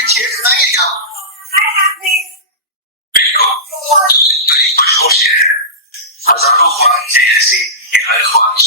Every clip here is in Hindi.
के छेद बनाएंगे क्या? हजारों ख्वाहिशें ऐसी कि हर ख्वाहिश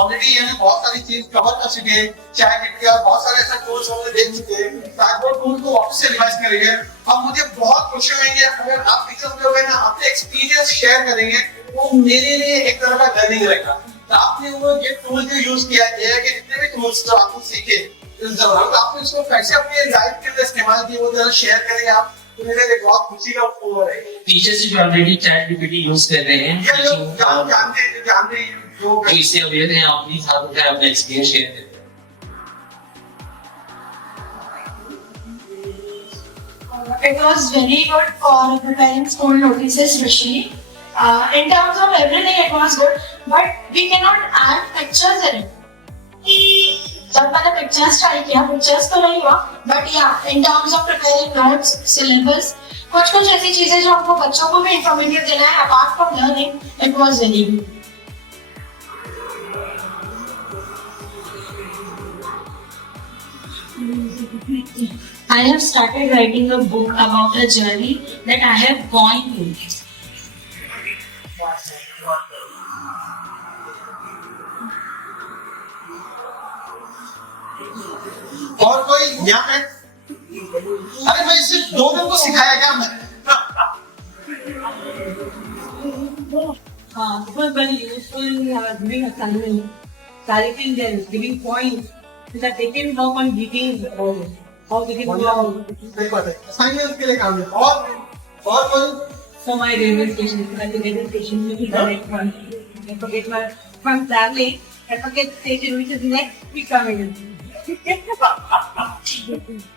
ऑलरेडी हमने बहुत सारी चीज कवर कर चुके हैं, चाहे और बहुत सारे ऐसे कोर्स हमने देख चुके हैं, शायद वो टूल को वापस से रिवाइज करेंगे। अब मुझे बहुत खुशी होगी अगर आप टीचर्स लोग हैं ना अपने एक्सपीरियंस शेयर करेंगे, वो मेरे लिए एक तरह का लर्निंग रहेगा। तो आपने वो ये टूल जो यूज किया है कि जितने भी टूल्स जो आपने सीखे इस दौरान आपने उसको कैसे अपने लाइफ के लिए इस्तेमाल किए वो जरा शेयर करेंगे आप, तो मेरे लिए बहुत खुशी का हो रहा है। टीचर्स भी ऑलरेडी चैट जीपीटी यूज कर रहे हैं, ये लोग जानते जो इससे अवेयर हैं, अपनी साथ में अपना एक्सपीरियंस शेयर करते हैं। It was very good for preparing school notices, especially. In terms of everything, it was good, but we cannot add pictures in it. जब मैंने pictures try किया, pictures तो नहीं हुआ, but yeah, in terms of preparing notes, syllabus, कुछ ऐसी चीजें जो हमको बच्चों को भी informative देना है, apart from learning, it was very good. I have started writing a book about a journey that I have gone through. और कोई यहाँ पे अरे मैं इसे 2 दिन को सिखाया क्या मैं It was very useful giving assignments, correcting them, giving points, so that they can work on details about it. How they can work. Assignment के लिए काम है और कोई For my railway station, at the railway station, you can correct one. I forget my from traveling. I forget the station which is next week coming.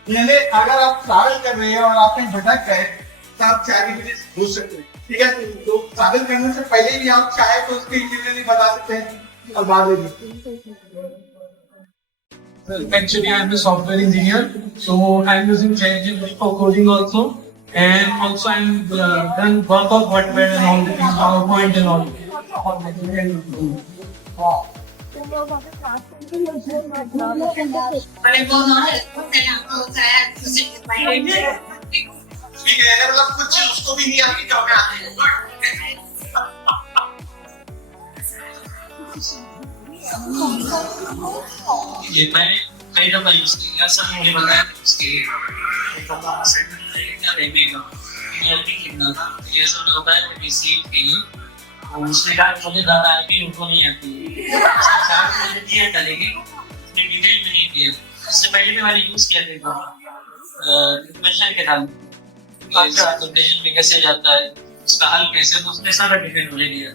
यानी अगर आप ट्रैवल कर रहे हैं और आपने भटक गए तो आप चाय की चीज पूछ सकते हैं, ठीक है? तो ट्रैवल करने से पहले भी आप चाहे तो उसकी चीजें नहीं बता सकते हैं और बाद में भी। Actually, I'm a software engineer, so I'm using ChatGPT for coding also, and also I'm done work of WordPad and all the things, PowerPoint and all. ठीक है, मतलब कुछ चीज उसको भी नहीं आती जो हमें आती है। ये मैंने कई दफा यूज किया, सब मुझे बताया उसके ये सब होता है रिसीव के लिए, उसने कहा मुझे ज्यादा आएगी उनको नहीं आती दिया करेगी, उसने डिटेल में नहीं दिया। इससे पहले भी मैंने यूज किया था क्वेश्चन के नाम कंप्यूटेशन में कैसे जाता है, उसका हल कैसे, तो उसने सारा डिटेल मुझे दिया।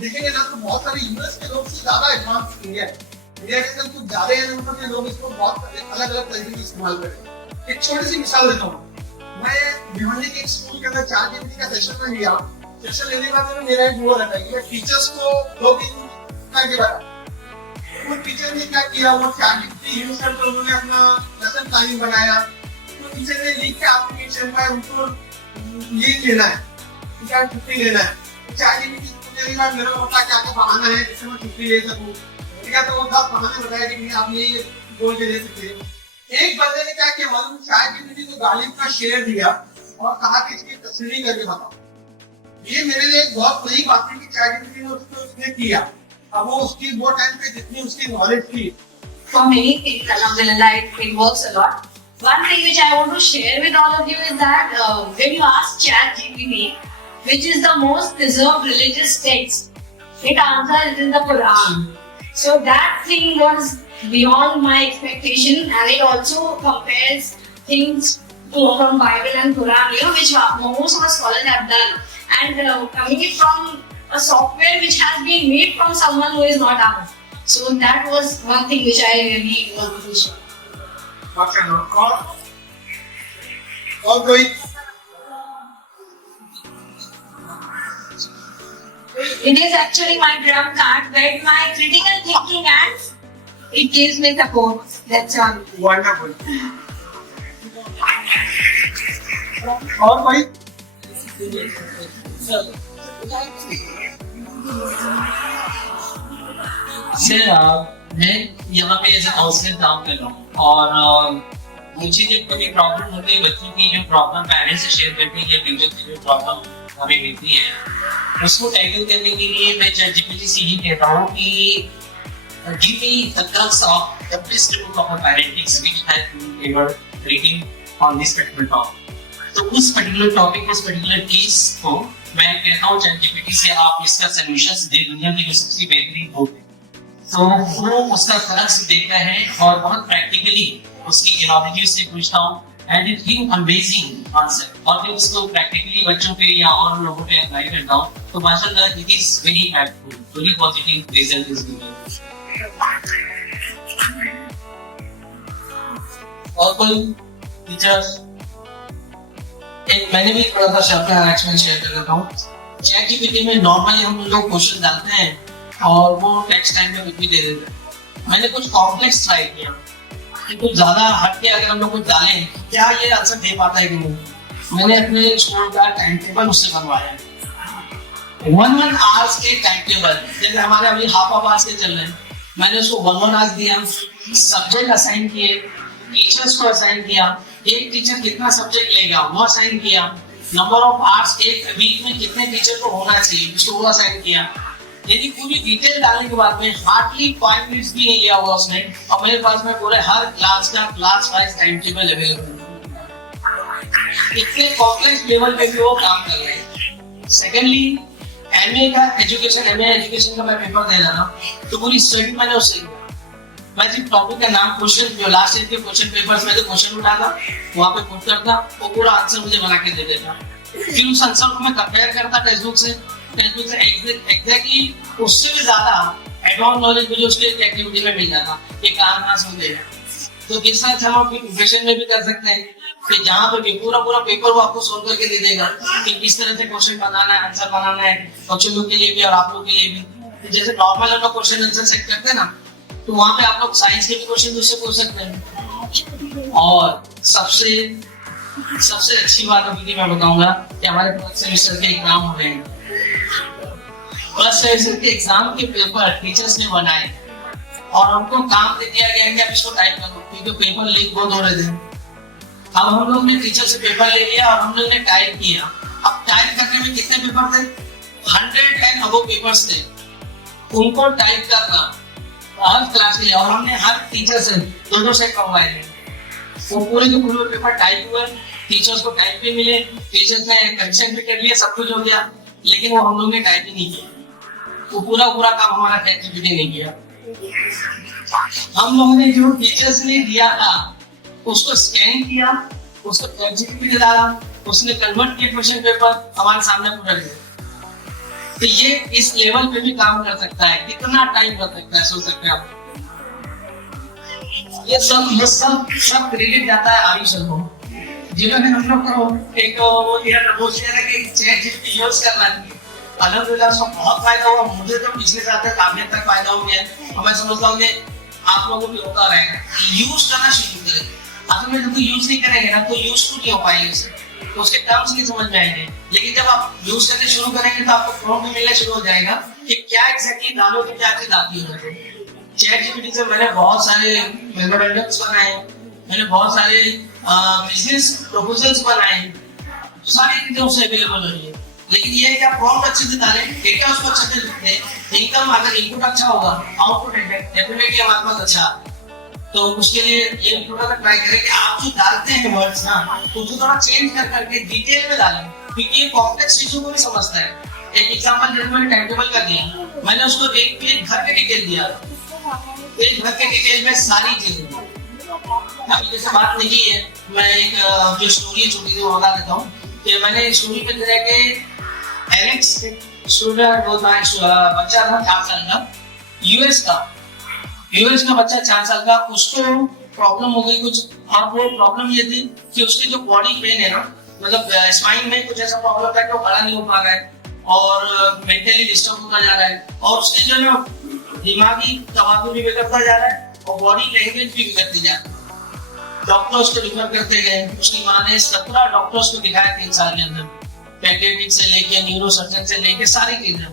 देखेंगे ना तो बहुत सारे यूएस के लोग से ज्यादा एडवांस इंडिया है। इंडिया के अंदर कुछ ज्यादा है, लोग इसको बहुत अलग अलग तरीके से इस्तेमाल करें। एक छोटी सी मिसाल देता हूँ, मैं भिवंडी के स्कूल के अंदर ChatGPT का सेशन में लिया। सेशन लेने के बाद मेरा एक वो रहता है कि मैं टीचर्स को लॉगिन करके बताऊं। वो टीचर ने क्या किया, वो ChatGPT यूज करके उन्होंने अपना लेसन टाइम बनाया। तो टीचर ने लिख के एप्लीकेशन में उनको लीव लेना है, क्या छुट्टी लेना है। ChatGPT मेरे को पता क्या क्या बहाना है जिससे मैं छुट्टी ले सकूं। ठीक है, तो वो 10 बहाने बताया कि आप ये बोल के दे सकते हैं। एक बंदे ने क्या किया मालूम, ChatGPT को गालिब का शेयर दिया और कहा कि इसकी तस्वीर करके बताओ। ये मेरे लिए एक बहुत नई बात थी कि ChatGPT ने उसने किया। अब वो उसकी वो टाइम पे जितनी उसकी नॉलेज थी। For many things, alhamdulillah, it works a lot. One thing which I want to share with all of you is that when you ask ChatGPT, which is the most preserved religious text, it answers in the Quran. So that thing was beyond my expectation, and it also compares things from Bible and Quran, which most of the scholars have done, and coming it from a software which has been made from someone who is not Arab. So that was one thing which I really wanted to share. और कोई It is actually my drum card where my critical thinking ends. It gives me support. That's all. Wonderful. और कोई सर मैं यहाँ पे एज ए काउंसलर काम कर रहा हूँ और मुझे जब कभी प्रॉब्लम होती है, बच्चों की जो प्रॉब्लम पेरेंट्स से शेयर करते हैं या टीचर की जो प्रॉब्लम हमें मिलती है, उसको टैकल करने के लिए मैं ChatGPT से ही कहता हूँ कि give me the crux of the principle of parenting which has been ever written on this particular topic. तो उस पर्टिकुलर टॉपिक, उस पर्टिकुलर केस को मैं कहता हूँ ChatGPT से आप इसका सॉल्यूशंस दे दुनिया की जो सबसे बेहतरीन हो गई। तो वो उसका क्रक्स देखता है और बहुत प्रैक्टिकली उसकी एनालॉजी से पूछता हूँ and it give amazing answer और फिर उसको प्रैक्टिकली बच्चों पे या और लोगों पे अप्लाई करता हूँ तो माशाल्लाह it is very helpful, very positive result is given. और कोई टीचर्स एक मैंने भी थोड़ा सा अपना एक्सपीरियंस शेयर कर देता हूँ। ChatGPT में नॉर्मली हम लोग क्वेश्चन डालते हैं और वो टेक्स्ट टाइम में कुछ भी दे देते हैं। मैंने कुछ कॉम्प्लेक्स ट्राई किया कि कुछ ज्यादा हट के अगर हम लोग कुछ डालें क्या ये आंसर दे पाता है कि नहीं। मैंने अपने स्कूल का टाइम टेबल उससे बनवाया, 1 आवर्स के टाइम टेबल, जैसे हमारे अभी हाफ आवर्स के चल रहे हैं, मैंने उसको 1 आवर्स दिया, सब्जेक्ट असाइन किए, टीचर्स को असाइन किया, एक टीचर कितना सब्जेक्ट लेगा वो असाइन किया, नंबर ऑफ आवर्स एक वीक में कितने टीचर को होना चाहिए उसको वो असाइन किया। यदि पूरी डिटेल डालने के बाद में हार्डली 5 मिनट्स भी नहीं लिया हुआ उसने और मेरे पास में पूरे हर क्लास का class wise time table available है। इतने कॉम्प्लेक्स लेवल पे भी वो काम कर रहे हैं। सेकेंडली एमए का एजुकेशन का मैं पेपर दे रहा था तो पूरी स्टडी मैंने उससे किया। मैं जिस टॉपिक का नाम क्वेश्चन जो लास्ट ईयर के क्वेश्चन पेपर्स में क्वेश्चन उठाता वहाँ पे पुट करता वो पूरा आंसर मुझे बना के दे देता। फिर उस आंसर को मैं कंपेयर करता टेक्स्टबुक से एग्जैक्टली उससे भी ज्यादा एडवांस नॉलेज मुझे उसके एक्टिविटी में मिल जाता कि काम कहाँ से मुझे। तो इस तरह से हम अपनी प्रोफेशन में भी कर सकते हैं कि जहाँ पे भी पूरा पेपर वो आपको सोल्व करके दे देगा कि किस तरह से क्वेश्चन बनाना है, आंसर बनाना है बच्चों लोग के लिए भी और आप लोग के लिए भी। जैसे नॉर्मल हम लोग क्वेश्चन आंसर सेट करते हैं ना तो वहाँ पे आप लोग साइंस के भी क्वेश्चन उससे पूछ सकते हैं। और सबसे अच्छी बात अभी मैं बताऊंगा कि हमारे फर्स्ट सेमेस्टर के एग्जाम हो रहे हैं। फर्स्ट सेमेस्टर के एग्जाम के पेपर टीचर्स ने बनाए और हमको काम दे दिया गया कि आप इसको टाइप करो क्योंकि पेपर लीक बहुत हो रहे थे। अब हम लोग ने टीचर से पेपर ले लिया और हम लोग ने टाइप किया। अब टाइप करने में कितने पेपर थे? 110 अबव पेपर्स थे, उनको टाइप करना हर क्लास के लिए और हमने हर टीचर से 2-2 सेट करवाए थे। वो पूरे के पूरे पेपर टाइप हुए, टीचर्स को टाइप भी मिले, टीचर्स ने करेक्शन भी कर लिया, सब कुछ हो गया, लेकिन वो हम लोग ने टाइप ही नहीं किया। वो पूरा काम हमारा ChatGPT ने किया। हम लोगों ने जो टीचर्स ने दिया था उसको स्कैन किया, उसको ChatGPT में डाला, उसने कन्वर्ट किया क्वेश्चन पेपर हमारे सामने पूरा दिया। तो ये इस लेवल पे भी काम कर सकता है, कितना टाइम कर सकता है सोच सकते हैं आप। ये सब क्रेडिट जाता है आयुष को जिन्होंने हम लोग को एक वो दिया था, वो दिया था कि चैट जीपीटी यूज करना चाहिए। अल्हम्दुलिल्लाह उसका बहुत फायदा हुआ। मुझे तो पिछले साल तक काफी तक फायदा हो गया है और मैं समझता हूँ कि आप लोगों को भी होता रहेगा। यूज करना शुरू करें। अगर मैं जब यूज नहीं करेंगे ना तो यूज टू नहीं हो पाएंगे उसे, तो उसके टर्म्स नहीं समझ में आएंगे। लेकिन जब आप यूज करने शुरू करेंगे तो आपको प्रॉब्लम मिलना शुरू हो जाएगा कि क्या एग्जैक्टली डालो तो क्या चीज आती है। चैट जीपीटी से मैंने बहुत सारे मेमोरेंडम्स बनाए, मैंने बहुत सारे बिजनेस प्रपोजल्स बनाए, सारी चीजें उससे अवेलेबल हो रही है। लेकिन ये है कि आप प्रॉम्प्ट अच्छे से डालें, डेटा उसको अच्छे से लिखते हैं, इनकम अगर इनपुट अच्छा होगा, आउटपुट डेफिनेटली हमारे पास अच्छा। तो उसके लिए ये थोड़ा सा ट्राई करें कि आप जो डालते हैं वर्ड्स ना तो उसको थोड़ा चेंज कर करके डिटेल में डालें, क्योंकि ये कॉम्प्लेक्स चीजों को भी समझता है। एक एग्जांपल जैसे मैंने टाइम टेबल का दिया, मैंने उसको एक पेज घर के डिटेल दिया, पेज घर के डिटेल में सारी चीजें। अभी जैसे बात नहीं है, मैं एक जो स्टोरी है छोटी सी वो बता देता हूँ कि मैंने स्टोरी में तरह के एलेक्स स्टूडेंट होता है, बच्चा था 4 साल का, यूएस का बच्चा 4 साल का, उसको प्रॉब्लम हो गई कुछ। और वो प्रॉब्लम ये थी कि उसकी जो बॉडी पेन है ना, मतलब स्पाइन में कुछ ऐसा प्रॉब्लम था कि वो खड़ा नहीं हो पा रहा है और मेंटली डिस्टर्ब होता जा रहा है और उसके जो है दिमागी तवाज़ुन भी बिगड़ता जा रहा है और बॉडी लैंग्वेज भी बिगड़ती जा रही है। डॉक्टर्स को रिफर करते गए, उसकी माँ ने 17 डॉक्टर्स को दिखाया 3 साल के अंदर, पेडियाट्रिक से लेके न्यूरो सर्जन से लेके सारी चीजें,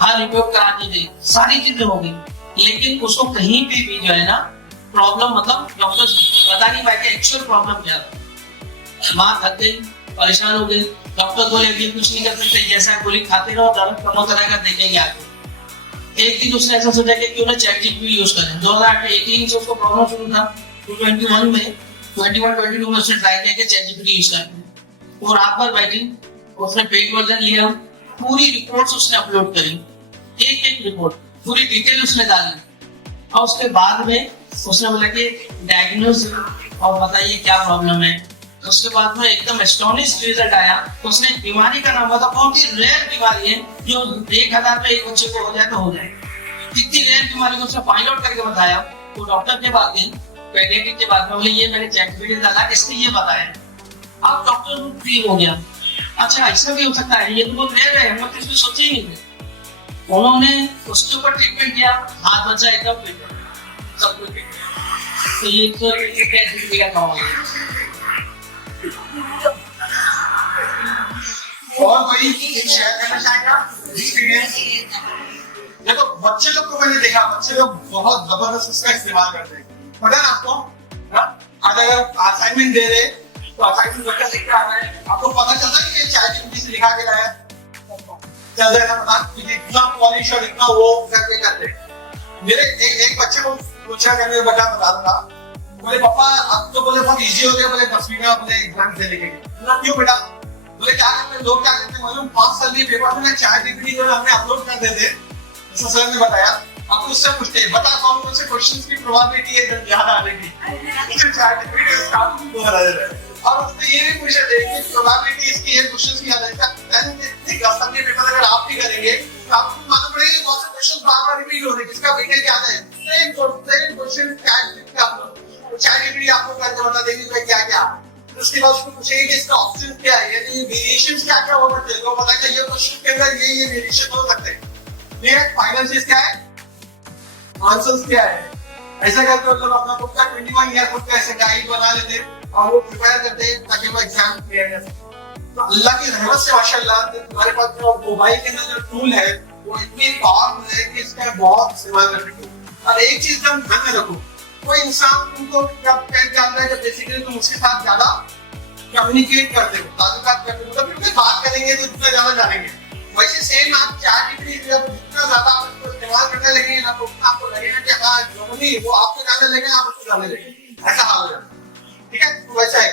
हर रिपोर्ट करा दी गई, सारी चीजें हो गई, लेकिन उसको कहीं भी जो है ना प्रॉब्लम, मतलब डॉक्टर बता नहीं पाए एक्चुअल प्रॉब्लम क्या था। माँ थक गई, परेशान हो गई, डॉक्टर बोले अभी कुछ नहीं कर सकते, जैसा गोली खाते रहो, दर्द कम होता रहेगा, देखेंगे आगे। एक दिन उसने ऐसा सोचा कि क्यों ना चैट जीपीटी यूज करें। 2018 से उसको प्रॉब्लम शुरू था, 2021 में 21-22 में उसने ट्राई किया कि चैट जीपीटी यूज करें। वो रात भर बैठी, उसने पेड वर्जन लिया, पूरी रिपोर्ट्स उसने अपलोड करी, एक रिपोर्ट पूरी डिटेल उसने डाली और उसके बाद में उसने बोला कि डायग्नोज और बताइए क्या प्रॉब्लम है। उसके बाद में एकदम एस्टोनिश रिजल्ट आया। उसने बीमारी का नाम बताया, बहुत ही रेयर बीमारी है जो 1000 में एक बच्चे को हो जाए तो हो जाए। इतनी रेयर बीमारी को उसने फाइंड आउट करके बताया। तो डॉक्टर के बाद में पेडियाट्रिक के बाद में बोले ये मैंने चैट जीपीटी डाला, इसने ये बताया। अब डॉक्टर फ्री हो गया, अच्छा ऐसा भी हो सकता है, ये तो बहुत रेयर है, हम लोग इसमें सोचे ही नहीं थे। उन्होंने उसके ऊपर ट्रीटमेंट किया, हाथ बचा एकदम सब कुछ। तो ये तो चैट जीपीटी का काम है। और कोई शेयर करना चाहेगा एक्सपीरियंस? देखो बच्चे लोग को मैंने देखा, बच्चे लोग बहुत जबरदस्त इसका इस्तेमाल करते हैं। पता है आपको, आज अगर असाइनमेंट दे रहे तो असाइनमेंट बच्चा लिख के आ रहा है, आपको पता चलता है कि चैट जीपीटी से लिखा के लाया है, चल रहा है पता कि इतना पॉलिश और इतना वो करके करते। मेरे एक बच्चे को पूछा करने बता दूंगा, बोले पापा अब तो बोले बहुत इजी हो गया, बोले 10वीं में अपने एग्जाम दे लेंगे। क्यों बेटा? बोले क्या करते हैं लोग, क्या करते हैं मालूम, 5 साल के पेपर में चैट जीपीटी जो हमने अपलोड कर देते, जैसा सर ने बताया, अब उससे पूछते हैं बता कौन से क्वेश्चंस की प्रोबेबिलिटी है याद आने की, चैट जीपीटी उसका बता देता है। और उसने ये भी पूछा थे कि प्रोबेबिलिटी इसकी है क्वेश्चंस की याद आएगा। देन 10 साल के पेपर अगर आप भी करेंगे तो आपको मालूम पड़ेगा बहुत से क्वेश्चंस बार-बार रिपीट हो रहे हैं, जिसका वेटेज याद है। सेम क्वेश्चन चैट जीपीटी आपको करके बता देगी कि क्या क्या। उसके बाद उसको पूछेंगे कि इसका ऑप्शन क्या है, यानी वेरिएशंस क्या क्या हो सकते हैं, तो पता है ये क्वेश्चन के अंदर ये वेरिएशन हो सकते हैं। ये फाइनल चीज क्या है, आंसर्स क्या है। ऐसा करके मतलब अपना खुद का 21 ईयर खुद का ऐसे गाइड बना लेते और वो प्रिपेयर करते हैं ताकि वो एग्जाम क्लियर कर सके। तो अल्लाह की रहमत से माशाल्लाह हमारे पास जो मोबाइल के अंदर जो टूल है वो इतनी पावरफुल है कि इसका बहुत इस्तेमाल कर सकते हो। और एक चीज हम ध्यान में रखो, कोई इंसान तुमको जब कह जान रहा है कि बेसिकली तुम उसके साथ ज्यादा कम्युनिकेट करते हो, ताल्लुकात करते हो, मतलब क्योंकि बात करेंगे तो जितना ज्यादा जानेंगे। वैसे सेम आप चैट जीपीटी जब जितना ज्यादा आप इसको इस्तेमाल करने लगेंगे ना तो आपको लगेगा कि हाँ नॉर्मली वो आपको जाने लगे, आप उसको जाने लगे, ऐसा हाल हो जाता है। ठीक है, तो वैसा है।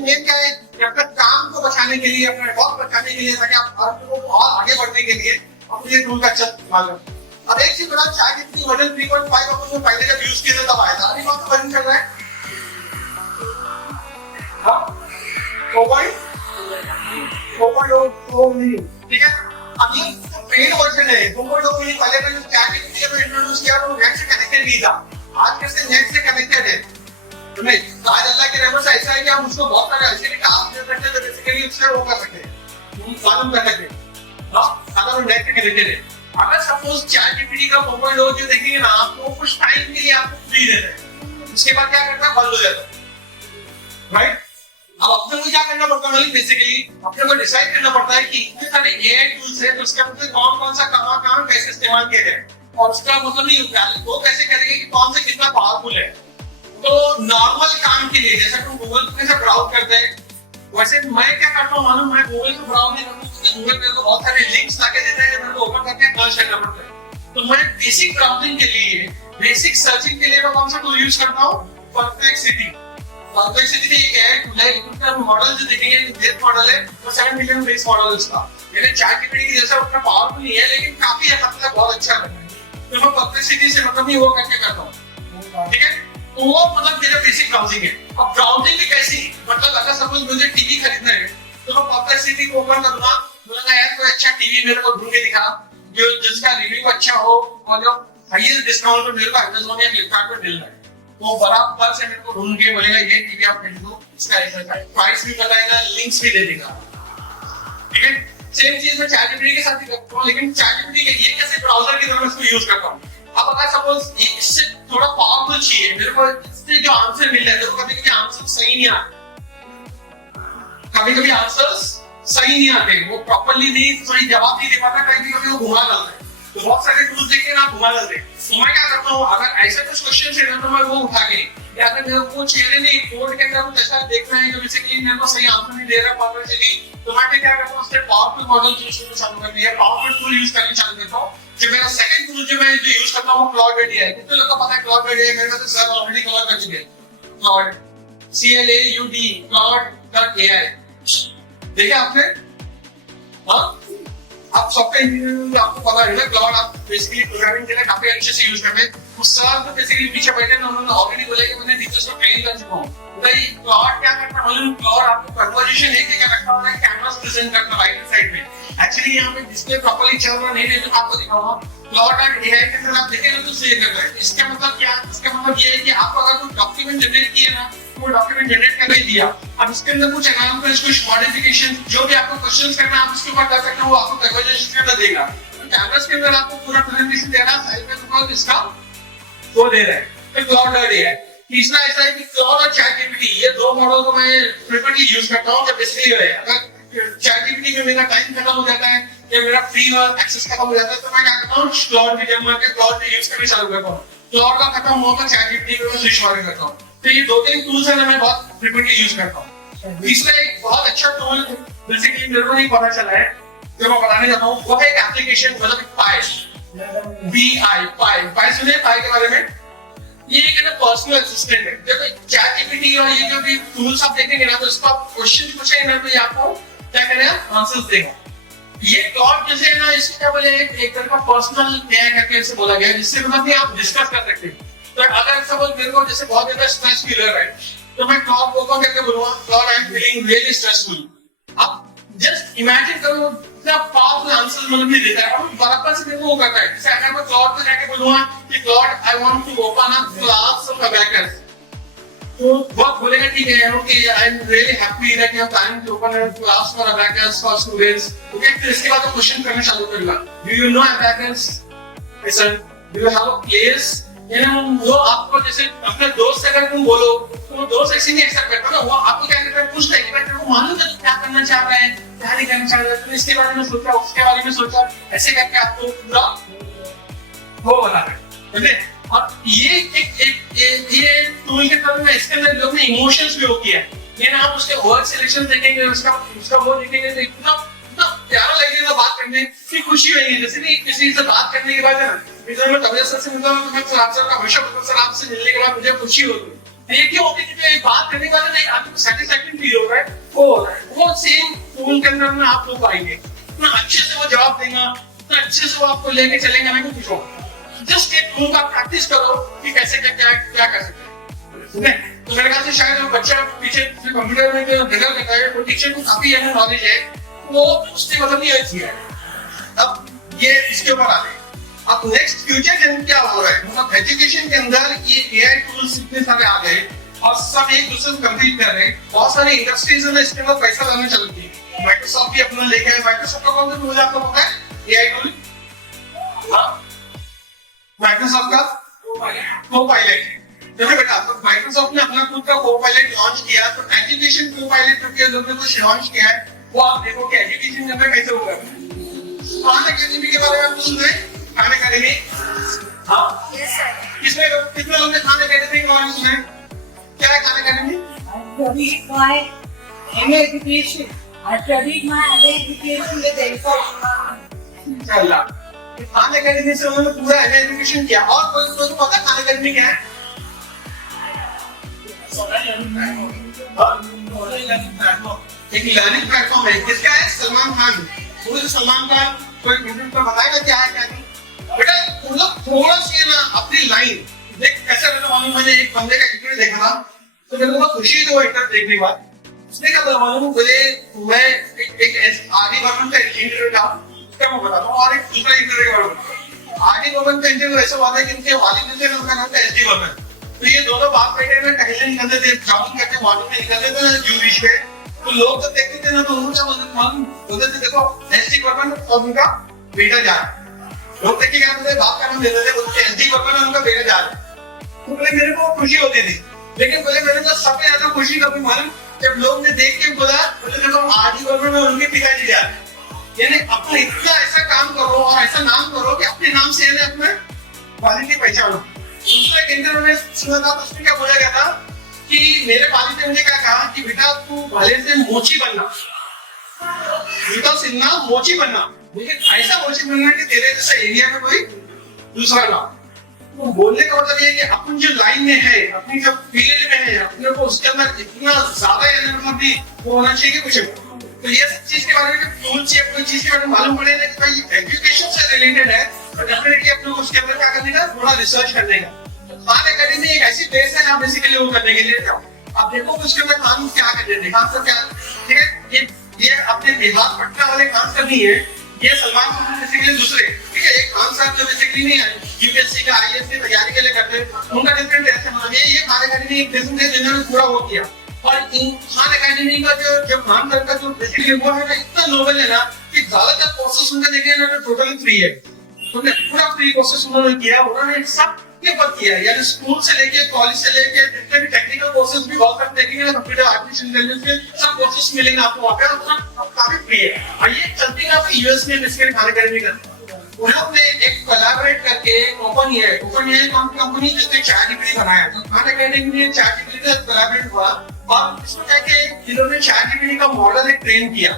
मेन क्या है कि अपने काम को बचाने के लिए, अपने वर्क बचाने के लिए, ताकि आप और आगे बढ़ने के लिए अपने टूल का अच्छा इस्तेमाल करें। अब एक चीज बड़ा, चैट जीपीटी वर्जन 3.5 अपन पहले जब यूज किया तब आया था, अभी कौन सा वर्जन चल रहा है? हाँ 4.0 ठीक है। अब ये पेड वर्जन है 2.0 में। पहले मैंने चैट जीपीटी को इंट्रोड्यूस किया तो नेट से कनेक्टेड नहीं था, आज कैसे नेट से कनेक्टेड है। नहीं, आज अल्लाह के रहमत से ऐसा है कि हम उसको बहुत सारे ऐसे टास्क दे सकते हैं जो बेसिकली उससे वो कर सकते हैं, मालूम कर सकते हैं। अगर वो नेट से कनेक्टेड है, अगर सपोज ChatGPT का 4.0 जो देखेंगे ना, आपको कुछ टाइम के लिए आपको फ्री देता है, उसके बाद क्या करता है, बंद हो जाता है, राइट? अब अपने को क्या करना पड़ता है, मतलब बेसिकली अपने को डिसाइड करना पड़ता है कि इतने सारे AI टूल्स है, तो उसके अंदर कौन कौन सा कहाँ कैसे इस्तेमाल किया जाए, और उसका मतलब नहीं वो कैसे करेंगे कि कौन सा कितना पावरफुल है। तो नॉर्मल काम के लिए जैसे तुम गूगल पे से ब्राउज करते हैं, वैसे मैं क्या करता हूँ मालूम, मैं गूगल पे ब्राउज नहीं करता हूँ, गूगल पे तो बहुत सारे लिंक्स लाके देता है, मेरे को ओपन करके सर्च करना पड़ता है। तो मैं बेसिक ब्राउजिंग के लिए, बेसिक सर्चिंग के लिए मैं कौन सा टूल यूज करता हूँ, परप्लेक्सिटी। परप्लेक्सिटी एक AI टूल है, इसका मॉडल जो देखेंगे डेप्थ मॉडल है, वो 7 मिलियन बेस मॉडल है उसका। मैंने ChatGPT की जैसा उतना पावरफुल नहीं है, लेकिन काफी हद तक बहुत अच्छा लगा है। तो मैं परप्लेक्सिटी से मतलब नहीं वो करके करता हूँ, ठीक है? तो वो मतलब मेरा बेसिक ब्राउजिंग है। अब ब्राउजिंग भी कैसी, मतलब अगर सपोज मुझे टीवी खरीदना है, तो मैं परप्लेक्सिटी को ओपन करूंगा, बोलूंगा यार कोई अच्छा टीवी मेरे को ढूंढ के दिखा, जो जिसका रिव्यू अच्छा हो और जो हाईएस्ट डिस्काउंट पे मेरे को Amazon या Flipkart पे मिल रहा है। वो बराबर से मेरे को ढूंढ के बोलेगा ये टीवी आप खरीद लो, इसका ऐसा है, प्राइस भी बताएगा, लिंक्स भी दे देगा, ठीक है? सेम चीज मैं ChatGPT के साथ ही करता हूँ, लेकिन ChatGPT के ये कैसे ब्राउजर की तरह इसको यूज करता हूँ। अब अगर सपोज इससे थोड़ा पावरफुल चाहिए मेरे को, इससे जो आंसर मिल रहा है, तो कभी-कभी आंसर सही नहीं आते, कभी-कभी आंसर्स सही नहीं आते, वो प्रॉपर्ली नहीं सही जवाब नहीं दे पाता, कभी-कभी वो घुमा डालता है। तो बहुत सारे टूल्स देखिए ना घुमा डालते हैं। तो मैं क्या करता हूँ, अगर ऐसा कुछ क्वेश्चन है तो मैं वो उठा के, या फिर मेरे को चेहरे नहीं कोड के अंदर कुछ ऐसा देखना है जो बेसिकली मेरे को सही आंसर नहीं दे रहा परफेक्टली, तो मैं क्या करता हूँ, उससे पावरफुल मॉडल यूज करना चालू कर दिया, पावरफुल टूल यूज करना चालू करता हूँ। जो मेरा सेकंड टूल जो मैं यूज करता हूँ, क्लाउड एआई। कितने लोगों को पता है क्लाउड एआई? मेरे को तो सर ऑलरेडी कवर कर चुके हैं। क्लाउड CLAUD cloud.ai देखा आपने? हाँ, आप सॉफ्टवेयर इंजीनियरिंग आपको पता है ना, क्लाउड आप बेसिकली प्रोग्रामिंग के लिए काफी अच्छे से यूज करते हैं। उस सर तो बेसिकली पीछे बैठे ना, उन्होंने ऑलरेडी बोला कि मैंने टीचर्स को ट्रेन कर चुका हूँ। भाई क्लाउड क्या करता है, क्लाउड आपको कन्वर्सेशन एक जगह रखता है, कैनवास प्रेजेंट करता है राइट साइड में। एक्चुअली यहाँ पे डिस्प्ले प्रॉपर्ली चल रहा नहीं है, तो आपको दिखाऊंगा। क्लाउड.ai के अंदर आप देखेंगे तो सही करता है। इसका मतलब क्या? इसका मतलब ये है कि आप अगर कोई डॉक्यूमेंट जनरेट किए ना, वो डॉक्यूमेंट जनरेट कर ही दिया, अब इसके अंदर कुछ एनालिसिस, कुछ मॉडिफिकेशन, जो भी आपको क्वेश्चंस करना है आप उसके ऊपर कर सकते हो, वो आपको कन्वर्सेशन के अंदर देगा। कैनवास के अंदर आपको पूरा प्रेजेंटेशन दे रहा है, साइड में तो इसका वो दे रहा है। तो क्लाउड.ai। तीसरा ऐसा है कि क्लाउड और ChatGPT, ये दो मॉडल को मैं फ्रीक्वेंटली यूज करता हूँ। जब इसलिए है अगर ChatGPT में मेरा टाइम खत्म हो जाता है या मेरा फ्री और एक्सेस खत्म हो जाता है, तो मैं क्या करता हूँ, क्लाउड पे जमा के क्लाउड पे यूज करना चालू करता हूँ। क्लाउड का खत्म होगा ChatGPT पे मैं स्विच मार करता हूँ। तो ये दो तीन टूल्स है मैं बहुत फ्रीक्वेंटली यूज करता हूँ। तीसरा एक बहुत अच्छा टूल बेसिकली मेरे को नहीं पता चला है, जो मैं बताने जाता हूँ, वो है एक एप्लीकेशन, मतलब पाई सुने पाई के बारे में? ये एक पर्सनल असिस्टेंट है। देखो ChatGPT और ये जो भी टूल्स आप देखेंगे ना, तो इसका क्वेश्चन पूछेंगे ना, तो ये आपको क्या करेगा, आंसर्स देगा। ये क्लाउड जैसे है ना, इसको क्या बोले, एक तरह का पर्सनल एआई करके इसे बोला गया है, जिससे मतलब आप डिस्कस कर सकते हैं। तो अगर सपोज मेरे को जैसे बहुत ज्यादा स्ट्रेस फील हो रहा है, तो मैं क्लाउड को ओपन करके बोलूंगा, cloud I am feeling really stressful. अब जस्ट इमेजिन करो इतना पावरफुल आंसर मतलब नहीं देता है, और बराबर से मेरे को वो करता है। जैसे अगर मैं क्लाउड पे जाके बोलूंगा कि cloud I want to open a class of abacus, तो वो बोलेगा ठीक है, okay I am really happy that you are planning to open a class for abacus for students. Okay, फिर इसके बाद वो क्वेश्चन करना चालू करेगा, do you know abacus? Sir, do you have a place? वो आपको जैसे अपने दोस्त से अगर तुम बोलो, तो वो दोस्त ऐसे नहीं एक्सेप्ट करता ना, वो आपको क्या करता है, पूछता है कि वो मालूम है क्या करना चाह रहा है, क्या नहीं करना चाह रहा है, तो इसके बारे में सोचा, उसके बारे में सोचा, ऐसे करके आपको पूरा वो बता रहे हैं। और ये टूल के तरफ में इसके अंदर लोग ने इमोशंस भी हो किया है। ये ना आप उसके वर्ड सिलेक्शन देखेंगे, उसका वो देखेंगे, तो इतना प्यारा लगेगा बात करने की, खुशी होगी। जैसे कि किसी से बात करने के बाद है ना, मैं तबियत सर से मिलता हूँ, तो मैं सर का हमेशा बोलता हूँ, सर आपसे मिलने के बाद मुझे खुशी होती है। ये क्यों होती है? क्योंकि बात करने के बाद आपको सेटिस्फैक्शन फील हो रहा है, वो हो रहा है। वो सेम टूल के अंदर में आप लोग पाएंगे, इतना अच्छे से वो जवाब देगा, इतना अच्छे से वो आपको लेके चलेंगे। मैं कुछ होगा, जस्ट एक टूल का प्रैक्टिस करो कि कैसे क्या कर सकते हैं। तो मेरे ख्याल से शायद वो बच्चा पीछे कंप्यूटर में जो रिजल्ट करता है, वो टीचर को काफी नॉलेज है, वो उससे मतलब नहीं अच्छी है। अब ये इसके ऊपर आ गए। अब नेक्स्ट फ्यूचर क्या हो रहा है, मतलब एजुकेशन के अंदर ये एआई टूल्स इतने सारे आ गए और सब एक दूसरे को कम्पीट कर रहे हैं। बहुत सारी इंडस्ट्रीज है इसके अंदर पैसा लाना चलती है। माइक्रोसॉफ्ट भी अपना लेके आया। माइक्रोसॉफ्ट का कौन सा टूल आपको पता है? एआई टूल, माइक्रोसॉफ्ट का कोपायलट। देखो बेटा, तो माइक्रोसॉफ्ट ने अपना खुद का कोपायलट लॉन्च किया, तो एजुकेशन कोपायलट करके लोगों ने कुछ लॉन्च किया है, वो आप देखो कि एजुकेशन के अंदर कैसे होगा। खान अकेडमी के बारे में आप सुन रहे हैं? खान अकेडमी, हाँ, कितने लोगों ने खान अकेडमी के बारे में सुना है? क्या है Khan academy? studied my MA education. I studied my MA education with Infosys. चला, खान अकेडमी से उन्होंने पूरा एमए एजुकेशन किया। और कोई तो पता खान अकेडमी क्या है? एक लर्निंग प्लेटफॉर्म है। किसका है? सलमान खान। मुझे सलमान खान कोई कंटेंट का बताएगा क्या है क्या नहीं? बेटा तुम लोग थोड़ा सी ना अपनी लाइन देख कैसे मालूम। मैंने एक बंदे का इंटरव्यू देखा था, तो मेरे को बहुत खुशी हुई वो इंटरव्यू देखने के बाद। उसने क्या मालूम मुझे, मैं एक आगे गवर्नमेंट का इंटरव्यू था, उसका मैं बताता हूँ, और एक दूसरा इंटरव्यू के बारे में। आगे गवर्नमेंट का इंटरव्यू ऐसा हुआ था कि उनके वालिद थे, उनका नाम था एसडी गवर्नमेंट। तो ये दोनों बाप बेटे में टहलने निकलते थे, जॉगिंग करके मॉर्निंग में निकलते थे जू बीच पे। तो लोग तो देखते थे ना, तो उनका मालूम बोलते थे देखो एसडी गवर्नमेंट और उनका बेटा जा रहा है। लोग देखिए क्या बोलते, बाप का नाम लेते थे, बोलते एसडी गवर्नमेंट और उनका बेटा जा रहा है। तो बोले मेरे को खुशी होती थी, लेकिन बोले मेरे को सबसे ज्यादा खुशी कभी मालूम जब लोग ने देख के बोला, बोले देखो आरडी गवर्नमेंट में उनके पिताजी जा रहे हैं। यानी अपना इतना ऐसा काम करो और ऐसा नाम करो कि अपने नाम से अपने वालिद की पहचानो। दूसरा इंटरव्यू में सुना था, उसमें क्या बोला गया था कि मेरे वालिद ने मुझे क्या कहा कि बेटा तू वालिद से मोची बनना, बेटा सिन्हा मोची बनना, मुझे ऐसा मोची बनना कि तेरे जैसा एरिया में कोई दूसरा ना। तो बोलने का मतलब ये कि अपन जो लाइन में है, अपनी जो फील्ड में है, अपने को उसके अंदर इतना ज्यादा मतलब भी वो होना चाहिए कि कुछ। तो ये सब चीज के बारे में टूल से कोई चीज के बारे में मालूम पड़ेगा कि भाई एजुकेशन से रिलेटेड है, तो डेफिनेटली अपने को उसके अंदर क्या करने का, थोड़ा रिसर्च करने का। खान अकेडमी एक ऐसी प्लेस है जहाँ बेसिकली वो करने के लिए जाओ। आप देखो उसके अंदर खान क्या कर रहे हैं, खान का क्या, ठीक है, ये अपने बिहार पटना वाले खान का नहीं है, ये सलमान खान बेसिकली दूसरे, ठीक है। एक खान साहब जो बेसिकली नहीं है यूपीएससी का आईएएस की तैयारी के लिए करते हैं, उनका डिफरेंट है। ये खान अकेडमी एक डिफरेंट है जिन्होंने पूरा वो किया। और इन खान अकेडमी का जो खान सर का जो बेसिकली वो है ना, इतना नोबल है ना कि ज्यादातर कोर्सेस उनका देखिए ना टोटली फ्री है। उन्होंने पूरा फ्री कोर्सेस उन्होंने किया, उन्होंने सब के पर किया, यानी स्कूल से लेके कॉलेज से लेके जितने भी टेक्निकल कोर्सेज भी बहुत सारे देखेंगे ना, कंप्यूटर आर्टिफिशियल इंटेलिजेंस के सब कोर्सेज मिलेंगे आपको वहाँ पे, और काफी फ्री है। और ये चलती है आपकी यूएस में बेसिकली खान अकेडमी का। उन लोग ने एक कोलैबोरेट करके ओपन एआई कंपनी जिसने चैटजीपीटी बनाया, तो खान अकेडमी ने चैटजीपीटी से कोलैबोरेट हुआ और इसमें जाके इन्होंने चैटजीपीटी का मॉडल एक ट्रेन किया,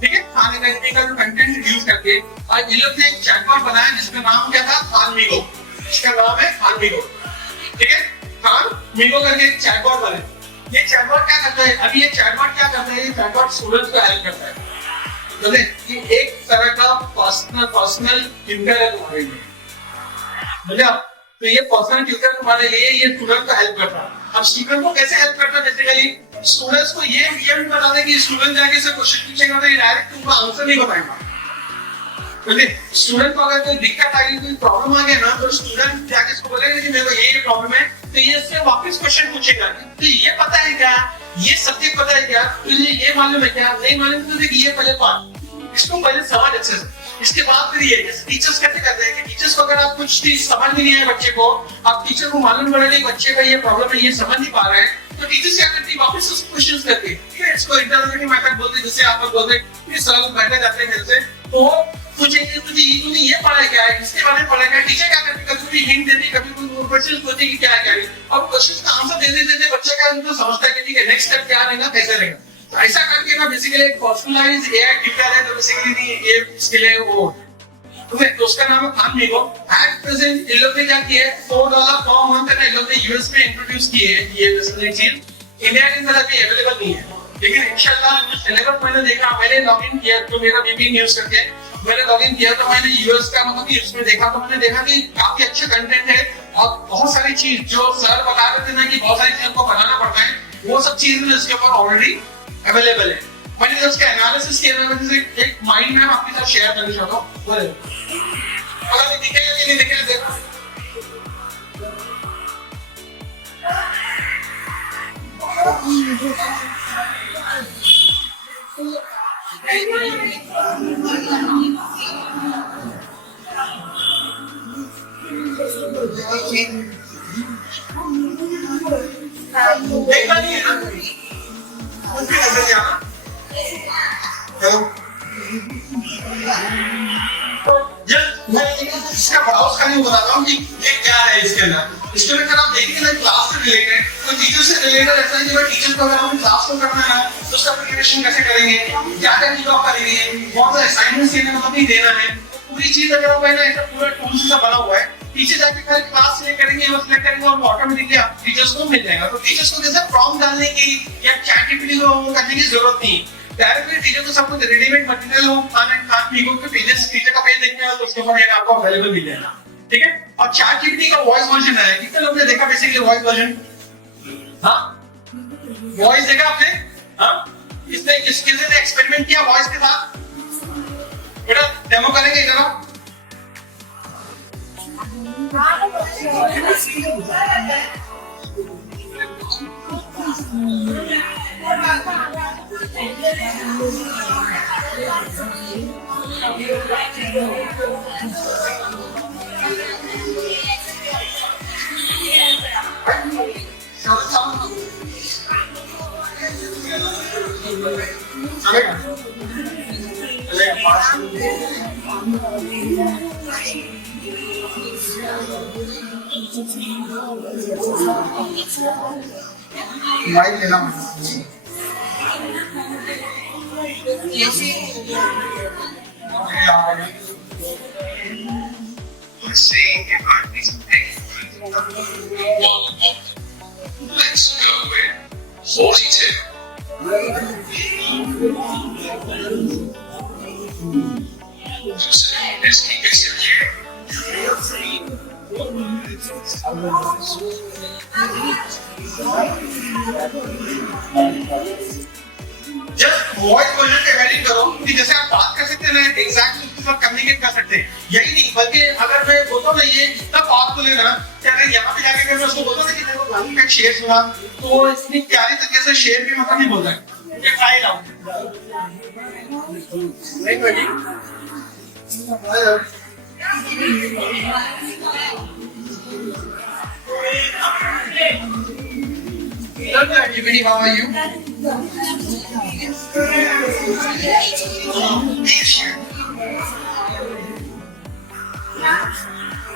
ठीक है, खान अकेडमी का जो कंटेंट यूज करके। और इन लोग ने एक चैटबॉट बनाया जिसका नाम क्या था, खान मीगो। इसका नाम है खान मीगो, ठीक है, खान मीगो करके एक चैटबॉट बने। ये चैटबॉट क्या करता है, अभी ये चैटबॉट क्या करता है, ये चैटबॉट स्टूडेंट्स को हेल्प करता है। तो ये एक तरह का पर्सनल ट्यूटर है तुम्हारे लिए, समझा? तो ये पर्सनल ट्यूटर तुम्हारे लिए ये स्टूडेंट को हेल्प करता है। अब स्टूडेंट को कैसे हेल्प करता है, बेसिकली स्टूडेंट्स को ये भी बता दें कि स्टूडेंट जाके से क्वेश्चन पूछेगा तो ये डायरेक्ट तुमको आंसर नहीं बताएगा। स्टूडेंट को अगर कोई दिक्कत आ गई, कोई प्रॉब्लम आ गया ना, तो स्टूडेंट जाके इसको बोलेगा कि मेरे को ये प्रॉब्लम है, तो ये इससे वापस क्वेश्चन पूछेगा तो ये पता है क्या, ये सब्जेक्ट पता है क्या, तुझे ये मालूम है क्या, नहीं मालूम तो देख ये पहले पढ़, इसको पहले समझ अच्छे से, इसके बाद फिर ये टीचर्स कैसे करते हैं कि टीचर्स को अगर आप कुछ चीज समझ नहीं आए बच्चे को, आप टीचर को मालूम पड़े कि बच्चे का ये प्रॉब्लम है, ये समझ नहीं पा रहा है, तो टीचर्स क्या करती है, वापस उसको क्वेश्चंस करती है, ठीक है। इसको इंटरोगेटिव मेथड बोलते हैं, जिससे आप लोग बोलते हैं कि सर बैठे जाते हैं मेरे से, तो तुझे तूने ये पढ़ा क्या है, इसके बारे में पढ़ा क्या, टीचर क्या करती है, कभी हिंट देती, कभी कोई क्वेश्चन पूछती कि क्या है, और क्वेश्चन का आंसर देते बच्चे का उनको समझता है कि ठीक है नेक्स्ट स्टेप क्या रहेगा, कैसे रहेगा। तो ऐसा करके ना बेसिकली एक पर्सनलाइज्ड एआई टीचर है, तो बेसिकली ये इसके लिए वो तो उसका नाम है Khan MeeGo. At present in लोग ने क्या किया है, $4 पर मंथ का इन लोग ने यूएस में इंट्रोड्यूस किए है ये बेसिकली चीज। इंडिया के अंदर अभी अवेलेबल नहीं है, लेकिन इंशाल्लाह सिलेबस मैंने देखा, मैंने लॉगिन किया तो मेरा VPN यूज करके मैंने लॉगिन किया, तो मैंने यूएस का मतलब कि उसमें देखा, तो मैंने देखा कि काफी अच्छा कंटेंट है और बहुत सारी चीज जो सर बता रहे थे ना कि बहुत सारी चीजों को बनाना पड़ता है, वो सब चीजें इसके ऊपर ऑलरेडी अवेलेबल है। मैंने जब उसका एनालिसिस किया, मैं जैसे एक माइंड मैप आपके साथ शेयर करना चाहता हूँ, अगर दिखेगा कि नहीं दिखेगा देखो। देखा नहीं है ना? उनकी नजर यहाँ मैं इसका ब्राउज करने को बताता हूँ कि ये क्या है इसके अंदर। इसके अंदर आप देखेंगे ना क्लास से रिलेटेड, तो टीचर से रिलेटेड ऐसा है कि भाई टीचर को अगर हम क्लास को करना है तो उसका प्रिपरेशन कैसे करेंगे, क्या क्या चीजों करेंगे, कौन सा असाइनमेंट देना मतलब नहीं देना है, पूरी चीज अगर आप है ना ऐसा पूरा टूल से बना हुआ है। टीचर जाके खाली क्लास सिलेक्ट करेंगे और सिलेक्ट करेंगे और ऑटोमेटिकली आप टीचर्स को मिल जाएगा। तो टीचर्स को जैसे प्रॉम्प्ट डालने की या चैट जीपीटी को करने की जरूरत नहीं है। डायरेक्टली टीचर को सब कुछ रेडीमेड मटेरियल हो खान पीको के पेजेस टीचर का पेज देखने वाला तो उसके ऊपर आपको अवेलेबल मिल जाएगा, ठीक है। और चैट जीपीटी का वॉइस वर्जन है, कितने लोग ने देखा बेसिकली वॉइस वर्जन? हाँ, वॉइस देखा आपने? हाँ, इसने किसी ने एक्सपेरिमेंट किया वॉइस के साथ? बेटा डेमो करेंगे जरा। माइक लेना Let's go with 42. Let's keep it secure. Just voice version पे एडिट करो कि जैसे आप बात कर सकते हैं ना एग्जैक्टली उसके साथ कम्युनिकेट कर सकते हैं। यही नहीं बल्कि अगर मैं बोलता हूँ ना ये तब बात को लेना कि अगर यहाँ पे जाके मैं उसको बोलता हूँ कि देखो गाली का शेर सुना तो इतनी प्यारी तरीके से शेर भी मतलब नहीं बोलता है। ये ट्राई लाओ Everybody, how are you?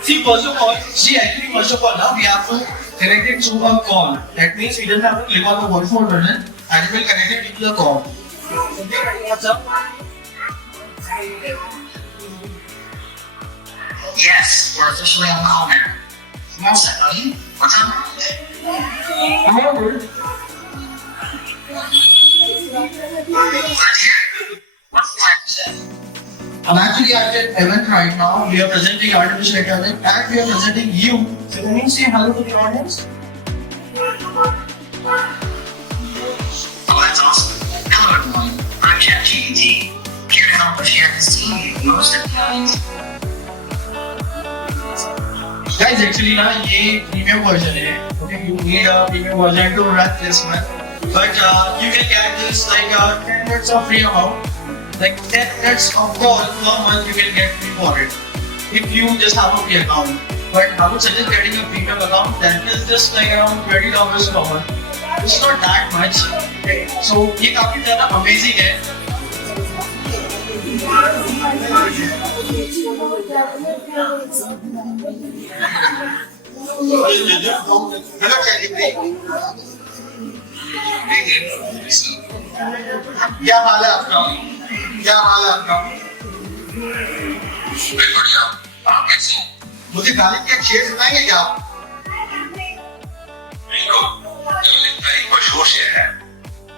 See, first of all, now we have to connect it to a call. That means we just have to click on the voice mode button and it will connect it to the call. What's up? Yes, we're officially on call now. One second, buddy. What's up? Hello. I'm actually at an event right now. We are presenting artificial intelligence and we are presenting you. So can you say hello to the audience? Oh, that's awesome. Hello, everyone. I'm ChatGPT, here to help us share this team most of the times. Guys, actually ना ये premium version है. Okay, you need a premium version to run this one. But you can get this like 10 minutes of free amount. Like 10 minutes of call per month you can get free for it. If you just have a free account. But I would suggest getting a premium account that is just like around $20 per month. It's not that much. Okay? So ये काफी ज़्यादा amazing है. Hello ChatGPT. क्या हाल है आपका? क्या हाल है आपका? बढ़िया, आप कैसे हैं? मुझे गाली के शेर सुनाएंगे क्या आप? बिल्कुल, गालिब का एक मशहूर शेर है।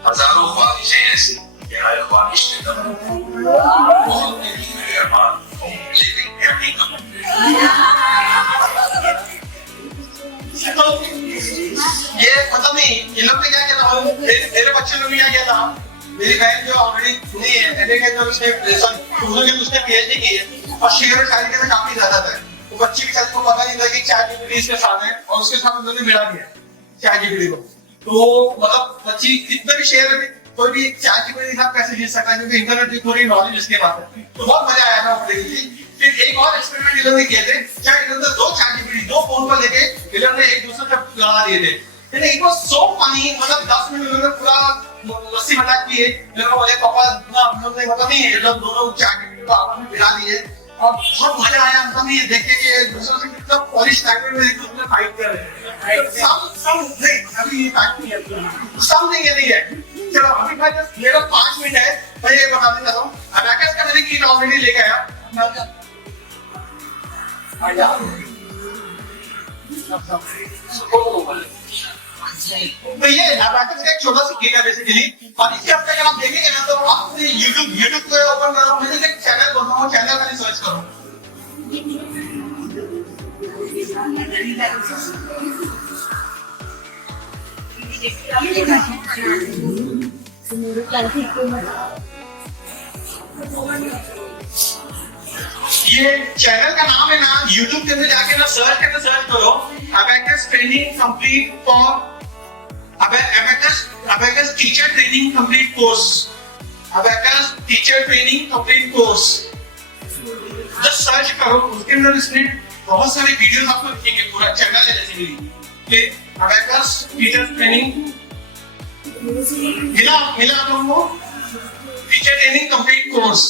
हजारों ख्वाहिशें ऐसी कि हर ख्वाहिश में दम बहुत दिल में अरमान लेकिन फिर भी कम। ये मतलब नहीं इन लोग ने क्या किया था मेरे बच्चे लोग ने क्या किया था मेरी बहन जो ऑलरेडी नहीं है एमए जो उसने पीएचडी की है और शेर और शायरी के काफी ज्यादा था तो बच्ची की शायद को पता नहीं था कि ChatGPT इसके साथ है और उसके साथ उन्होंने मिला दिया ChatGPT को तो मतलब बच्ची जितने भी शेर कोई भी चैट जीपीटी के साथ कैसे जीत सकता है, क्योंकि इंटरनेट की पूरी नॉलेज इसके पास है। तो बहुत मजा आया था वो देखी। फिर एक और एक्सपेरिमेंट इन लोगों ने किए थे, क्या इन्होंने दो चैट जीपीटी दो फोन पर लेके इन लोगों ने एक दूसरे से लगा दिए थे। इट वाज सो फनी, मतलब 10 मिनट उन्होंने पूरा मस्ती मजाक किए। मेरे बोले पापा ना हम लोग ने पता नहीं है, जब दोनों चैट जीपीटी को आपस में भिड़ा दिए और बहुत मजा आया हमको ये देख के कि एक दूसरे से कितना पॉलिश लैंग्वेज में एक दूसरे में फाइट कर रहे हैं। अभी ये बात नहीं है, समथिंग ये नहीं है। चलो अभी मैं जस्ट मेरा 5 मिनट है, मैं ये बताने चाहता हूँ। अबैकस का मैंने की ऑलरेडी लेके आया, तो ये अबैकस का एक छोटा सा किट है बेसिकली। और इसके अंदर अगर आप देखेंगे ना तो आप यूट्यूब को ओपन करो, मुझे एक चैनल बनाओ, चैनल का सर्च करो। ये चैनल का नाम है ना, यूट्यूब के अंदर जाके ना सर्च करो abacus training complete for abacus teacher training complete course, abacus teacher training complete course. Just search करो, उसके अंदर इसमें बहुत सारे वीडियोस आपको दिखेंगे, पूरा चैनल है बेसिकली। अबैकस टीचर ट्रेनिंग मिला आप लोगों को, टीचर ट्रेनिंग कंप्लीट कोर्स।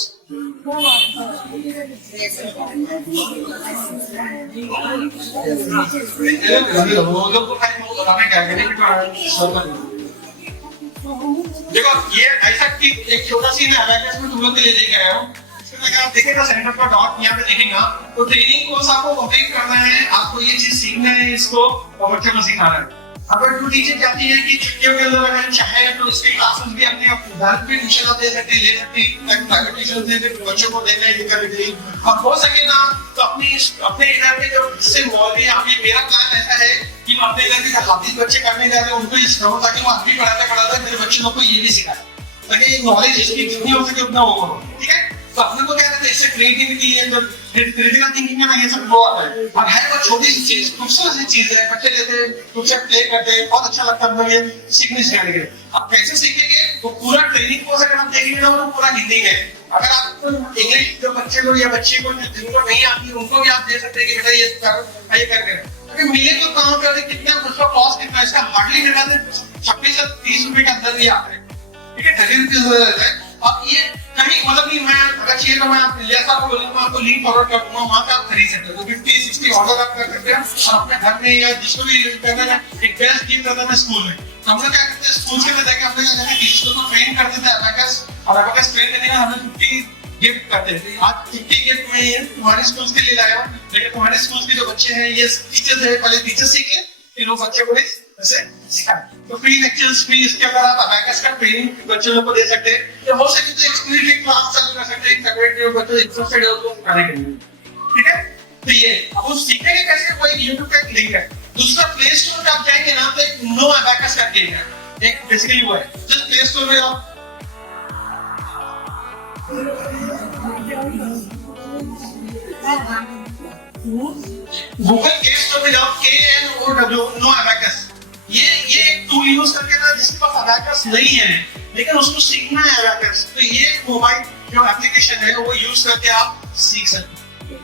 देखो ये ऐसा कि एक छोटा सी मैं अबैकस में तुम लोग के लिए लेके आया हूँ। अगर आप देखेंगे सेंटर का डॉट यहाँ पे देखेंगे तो ट्रेनिंग कोर्स आपको कंप्लीट करना है, आपको ये चीज सीखना है, इसको और बच्चों को सिखाना है। अगर टू टीचर चाहती है कि छुट्टियों के अंदर अगर चाहे तो इसके क्लासेस भी अपने घर पे ट्यूशन आप दे सकते ले सकती है, प्राइवेट ट्यूशन दे सकते बच्चों को देना है लेकर के। और हो सके ना तो अपने इधर के जो इससे मौलवी अभी मेरा प्लान ऐसा है कि अपने इधर के हाफिज बच्चे करने जा रहे हैं उनको सिखाऊं, ताकि वो अभी पढ़ाते मेरे बच्चे लोग को ये भी सिखाए, ताकि नॉलेज इसकी जितनी हो सके उतना वो करो। ठीक है, तो अपने को क्या कहते हैं, इससे क्रिएटिविटी है, जो क्रिटिकल थिंकिंग है ना, ये सब वो आता है। और है वो छोटी सी चीज, खूबसूरत सी चीज है, बच्चे लेते हैं तुमसे प्ले करते हैं, बहुत अच्छा लगता है ये सीखने सिखाने के। अब कैसे सीखेंगे, वो पूरा ट्रेनिंग कोर्स अगर हम देखेंगे ना वो पूरा हिंदी में। अगर आप इंग्लिश जो बच्चे लोग या बच्चे को जिनको नहीं आती उनको भी आप दे सकते हैं कि बेटा ये कर ये करके। अगर मेरे को काम करने कितना उसका कॉस्ट कितना, इसका हार्डली लगा दे 26 से 30 रुपए के अंदर भी आता है। ठीक है, 30 रुपीज हो जाता है। अब ये कहीं मतलब नहीं, मैं अगर चाहिए तो मैं आप लिया को बोलूंगा, आपको लिंक फॉरवर्ड कर दूंगा, वहां पे आप खरीद सकते हो। तो 50-60 ऑर्डर आप कर सकते हैं और अपने घर में या जिसको भी करना है एक बेस्ट गिफ्ट करता है स्कूल में। तो हम लोग क्या करते हैं, स्कूल के अंदर अपने क्या करते हैं, टीचर्स को ट्रेन कर देते हैं अबैकस, और अबैकस ट्रेन करने का हमें 50 गिफ्ट करते हैं। आज 50 गिफ्ट में तुम्हारे स्कूल के लिए लाया हूँ, लेकिन तुम्हारे स्कूल के जो बच्चे हैं ये टीचर्स है, पहले टीचर्स सीखे फिर वो बच्चे को ऐसे सिखाए। तो फ्री लेक्चर्स भी इसके अंदर आप अबैकस का ट्रेनिंग बच्चों लोग को दे सकते हैं, या हो सके तो एक्सपीरियंस क्लास चालू कर सकते हैं, सेपरेट बच्चों इंटरेस्टेड है उसको सिखाने के लिए। ठीक है, तो ये अब वो सीखेंगे कैसे, कोई YouTube का एक लिंक है। दूसरा प्ले स्टोर पे आप जाएंगे ना तो एक नो अबैकस करके है, एक बेसिकली वो है, जस्ट प्ले स्टोर में आप गूगल के स्टोर में जाओ, KNOW नो अबैकस। ये एक टूल यूज करके ना जिसके पास अबैकस नहीं है लेकिन उसको सीखना है अबैकस, तो ये मोबाइल जो एप्लीकेशन है वो यूज करके आप सीख सकते हैं।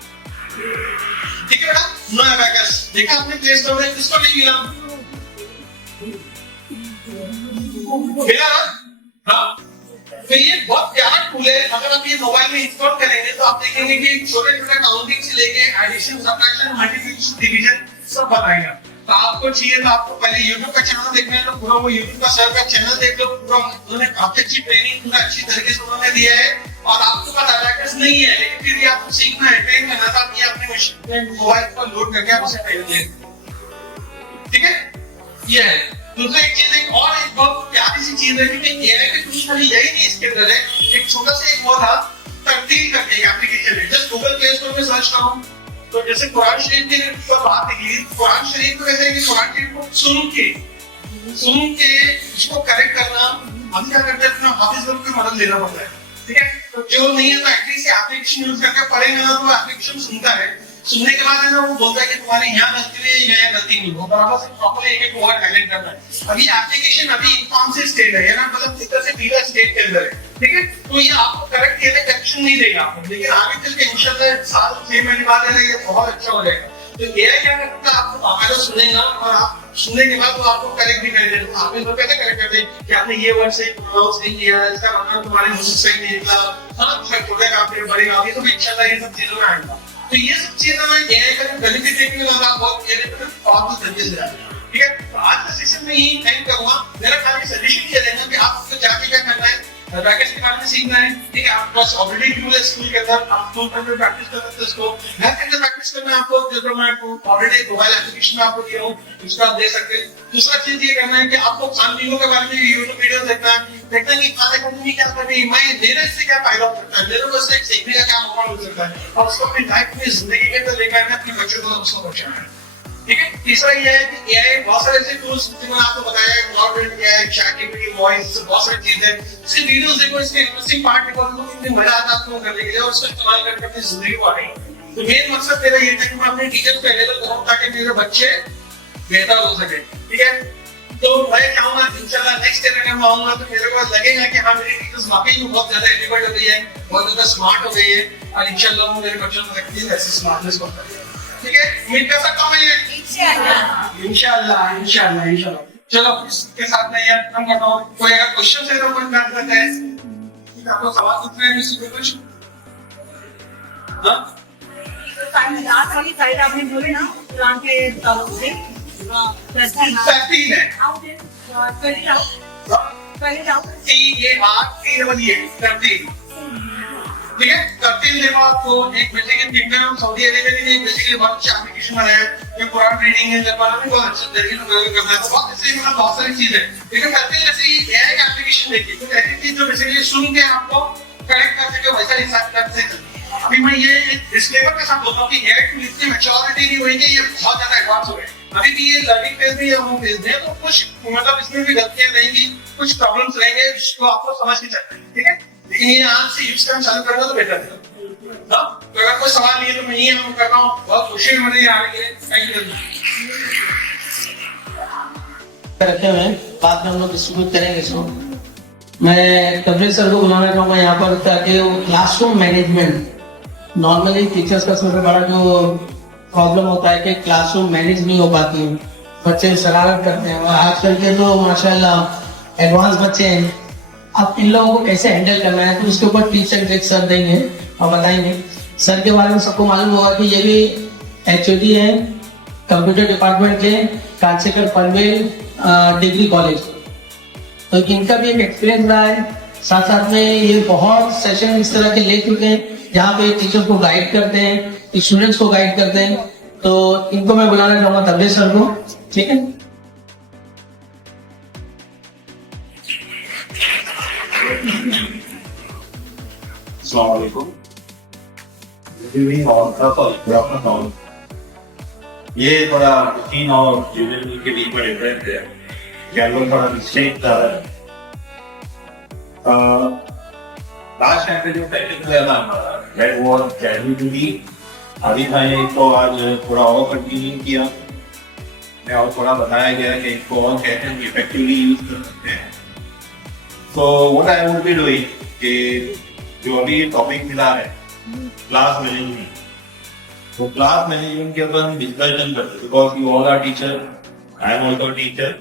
ठीक है बेटा, नो अबैकस देखा आपने प्ले स्टोर में, किसको नहीं मिला? मिला ना? हाँ, तो ये बहुत प्यारा टूल है। अगर आप ये मोबाइल में इंस्टॉल करेंगे तो आप देखेंगे कि छोटे छोटे काउंटिंग से लेके एडिशन, सब्ट्रैक्शन, मल्टीप्लिकेशन, डिवीजन सब बताएगा। तो आपको चाहिए तो आपको पहले YouTube का चैनल देखना है तो पूरा वो YouTube का सर का चैनल देख लो, पूरा उन्होंने काफी अच्छी ट्रेनिंग पूरा अच्छी तरीके से उन्होंने दिया है। और आपको पास अबैकस नहीं है लेकिन फिर भी आपको सीखना है, ट्रेन करना था, ये अपने मशीन में मोबाइल पर लोड करके आप उसे ट्रेन ले। ठीक है, ये है। दूसरा एक चीज, एक बहुत प्यारी सी चीज है कि एआई के कुछ खाली यही नहीं इसके अंदर है, एक छोटा सा एक वो था तरतीब करके एक एप्लीकेशन है, जस्ट गूगल प्ले स्टोर में सर्च करो तो जैसे कुरान शरीफ की बात निकली, कुरान शरीफ को ऐसे कि कुरान शरीफ को सुन के इसको करेक्ट करना, हम क्या करते हैं अपना हाफिज लोग की मदद लेना पड़ता है। ठीक है, तो जो नहीं है तो एटलीस्ट एप्लीकेशन यूज करके पढ़ेगा ना तो एप्लीकेशन सुनता है। सुनने के बाद है ना वो बोलता है कि तुम्हारी यहाँ गलती हुई है, यहाँ गलती नहीं हो, बराबर से प्रॉपर्ली एक एक वर्ड हाईलाइट करना है। अभी एप्लीकेशन अभी कौन से स्टेट है, ये ना मतलब इस तरह से बीटा स्टेट के अंदर है, ठीक है। तो ये आपको करेक्ट ये करेक्शन नहीं देगा आपको, लेकिन आगे चल के इंशाल्लाह साल 6 महीने बाद है ना ये बहुत अच्छा हो जाएगा। तो एआई क्या करता है, आपको बाकायदा सुनेगा और आप सुनने के बाद वो आपको करेक्ट भी कर देगा। आपने तो कैसे करेक्ट कर दे कि आपने ये वर्ड सही प्रोनाउंस नहीं किया, इसका मतलब तुम्हारे मुंह से सही नहीं निकला, हाँ छोटेगा आपके बढ़ेगा, ये तो भी इंशाल्लाह ये सब चीजों में आएगा। तो ये सब चीजें ना एआई का बेनिफिट देखने के बाद आप बहुत ये पावरफुल तरीके से जाएंगे, ठीक है। तो आज का सेशन में यही एंड करूंगा। मेरा खाली सजेशन ये रहेगा कि आपको जाके क्या करना है, पैकेज के बारे में सीखना है, ठीक है। आपके पास ऑलरेडी टूल है स्कूल के अंदर, आप स्कूल के अंदर प्रैक्टिस कर सकते हैं इसको, घर के अंदर प्रैक्टिस करना है आपको, जो मैं ऑलरेडी मोबाइल एप्लीकेशन में आपको दिया हूँ, उसको आप दे सकते हैं। दूसरा चीज ये करना है कि आपको खान पीने के बारे में यूट्यूब वीडियो देखना है कि खाने खाने क्या कर रही है, मैं मेरे से क्या फायदा हो सकता है, मेरे को इससे सीखने का क्या मौका मिल सकता है, और उसको अपनी लाइफ में जिंदगी के अंदर लेकर आना, अपने बच्चों को उसको बचाना है, ठीक है। तीसरा ये है कि एआई बहुत सारे ऐसे टूल्स जो मैंने आपको बताया है, क्लाउड एआई, चैटजीपीटी, वॉइस, बहुत सारी चीजें हैं। इसकी वीडियोस देखो, इसके इंटरेस्टिंग पार्ट देखो, कितनी मजा आता है आपको करने के लिए, और उसको इस्तेमाल करके अपनी जिंदगी को आगे। तो मेन मकसद मेरा ये था कि मैं अपने टीचर्स को अवेलेबल करूं ताकि मेरे बच्चे बेहतर हो सके, ठीक है। तो मैं चाहूंगा इंशाल्लाह नेक्स्ट ईयर अगर मैं आऊंगा तो मेरे को लगेगा कि हाँ मेरी टीचर्स वाकई में बहुत ज्यादा एजुकेटेड हो गई है, बहुत ज्यादा स्मार्ट हो गई है, और इंशाल्लाह वो मेरे बच्चों को रखती है ऐसे स्मार्टनेस को, ठीक है। उम्मीद कर सकता हूँ मैं ये इंशाल्लाह इंशाल्लाह इंशाल्लाह। चलो इसके साथ मैं ये खत्म करता हूँ। कोई अगर क्वेश्चन है तो कोई बात करता है, आपको सवाल पूछना है किसी को कुछ? हाँ लास्ट वाली साइड आपने बोले ना कुरान के ताल्लुक से, तस्तीन है, ये हाथ तीन वाली है तस्तीन, ठीक है। तस्तीन देखो आपको एक बेसिकली किंगडम सऊदी अरेबिया में एक बेसिकली बहुत अच्छा एप्लीकेशन बनाया है, ये कुरान रीडिंग है करवाना भी बहुत अच्छा तरीके से करना है, बहुत ऐसे मतलब बहुत सारी चीजें, लेकिन तस्तीन जैसे ये एक एप्लीकेशन देखिए, तो ऐसी चीज जो बेसिकली सुन के आपको कनेक्ट कर सके वैसा हिसाब कर सकते। अभी मैं ये डिस्क्लेमर के साथ बोलता हूँ कि एआई टूल इतनी मैच्योरिटी नहीं हुई कि ये बहुत ज्यादा एडवांस हो गए, अभी भी ये लर्निंग फेज में या वो फेज में, तो कुछ मतलब इसमें भी गलतियां रहेंगी, कुछ प्रॉब्लम्स रहेंगे जिसको आपको समझ के चलना है, ठीक है। लेकिन ये आज से यूज करना चालू करना तो बेटर है। तो अगर कोई सवाल नहीं है तो मैं ये कर रहा हूँ, बहुत खुशी है मुझे आने के लिए, थैंक यू। रखे हुए बाद में हम लोग डिस्ट्रीब्यूट करेंगे इसको। मैं कबीर सर को बुलाना चाहूँगा यहाँ पर ताकि वो क्लासरूम मैनेजमेंट, नॉर्मली टीचर्स का सबसे बड़ा जो प्रॉब्लम होता है कि क्लासरूम मैनेज नहीं हो पाती है, बच्चे शरारत करते हैं, और आजकल के तो माशाल्लाह एडवांस बच्चे हैं। अब इन लोगों को कैसे हैंडल करना है तो उसके ऊपर टीचर एक सर देंगे और बताएंगे। सर के बारे में सबको मालूम होगा कि ये भी एचओडी है कंप्यूटर डिपार्टमेंट के कांचेकर पनवेल डिग्री कॉलेज, तो इनका भी एक एक्सपीरियंस रहा है। साथ साथ में ये बहुत सेशन इस तरह के ले चुके हैं जहाँ पे टीचर को गाइड करते हैं, स्टूडेंट्स को गाइड करते हैं, तो इनको मैं बुलाना चाहूंगा तब्दील सर को, ठीक है। अस्सलाम वालेकुम। ये थोड़ा रूटीन और यूनिवर्सिटी के बीच में डिफरेंस है, क्या लोग थोड़ा मिस्टेक कर रहे हैं। लास्ट टाइम पे जो टेक्निकल है ना हमारा दैट वाज चैटजीपीटी, अभी मैंने इसको आज थोड़ा और कंटिन्यू किया, मैं और थोड़ा बताया गया कि इसको और कैसे इफेक्टिवली यूज कर सकते हैं। तो what I will be doing कि जो अभी टॉपिक मिला है क्लास मैनेजमेंट, तो क्लास मैनेजमेंट के ऊपर हम डिस्कशन करते हैं because you all are teacher, I am also teacher,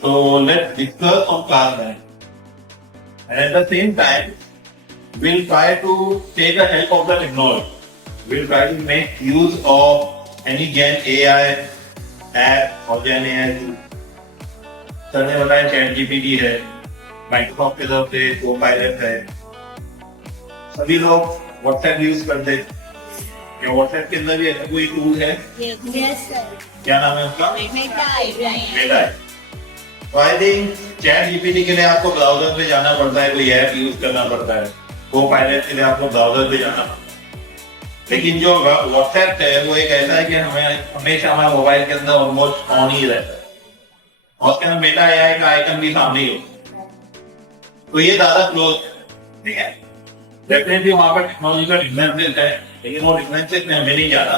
so let's discuss on class management, and at the same time we'll try to take the help of the technology. We'll try to make use of any Gen AI app or Gen AI tool. Sir ने बताया ChatGPT है, माइक्रोसॉफ्ट की तरफ से Copilot है, सभी लोग WhatsApp यूज करते हैं। क्या WhatsApp के अंदर भी ऐसा कोई टूल है? Yes, sir. क्या नाम है उसका? मेटा है। तो आई थिंक ChatGPT के लिए आपको ब्राउजर पे जाना पड़ता है, कोई ऐप यूज करना पड़ता है, Copilot के लिए आपको ब्राउजर पे जाना पड़ता है। लेकिन जो WhatsApp है वो एक ऐसा है कि हमें हमेशा हमारे मोबाइल के अंदर ऑलमोस्ट ऑन ही रहता है, और उसके अंदर मेटा AI का आइकन भी सामने ही हो, तो ये ज्यादा क्लोज है, ठीक है। डेफिनेटली वहाँ पर टेक्नोलॉजी का डिफरेंसेस है, लेकिन वो डिफरेंसेस में हमें नहीं जाना।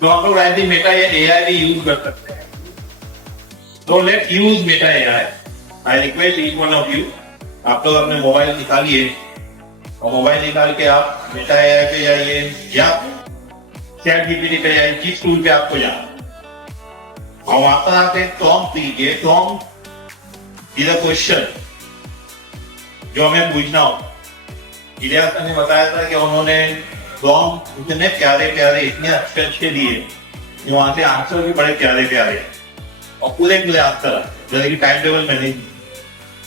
तो हम लोग आई थिंक मेटा या एआई भी यूज कर सकते हैं। तो let's use Meta AI. I request each one of you, आप लोग अपने मोबाइल निकालिए और मोबाइल निकाल के आप मेटा एआई पे जाइए या चैट जीपीटी पे जाइए, जिस टूल पे आपको जाना, और वहां पर आप एक प्रॉम्प्ट दीजिए। प्रॉम्प्ट इज अ क्वेश्चन जो हमें पूछना हो। इलियास ने बताया था कि उन्होंने प्रॉम्प्ट इतने प्यारे प्यारे, इतने अच्छे अच्छे दिए कि वहां से आंसर भी बड़े प्यारे प्यारे और पूरे आंसर, जैसे कि time table management.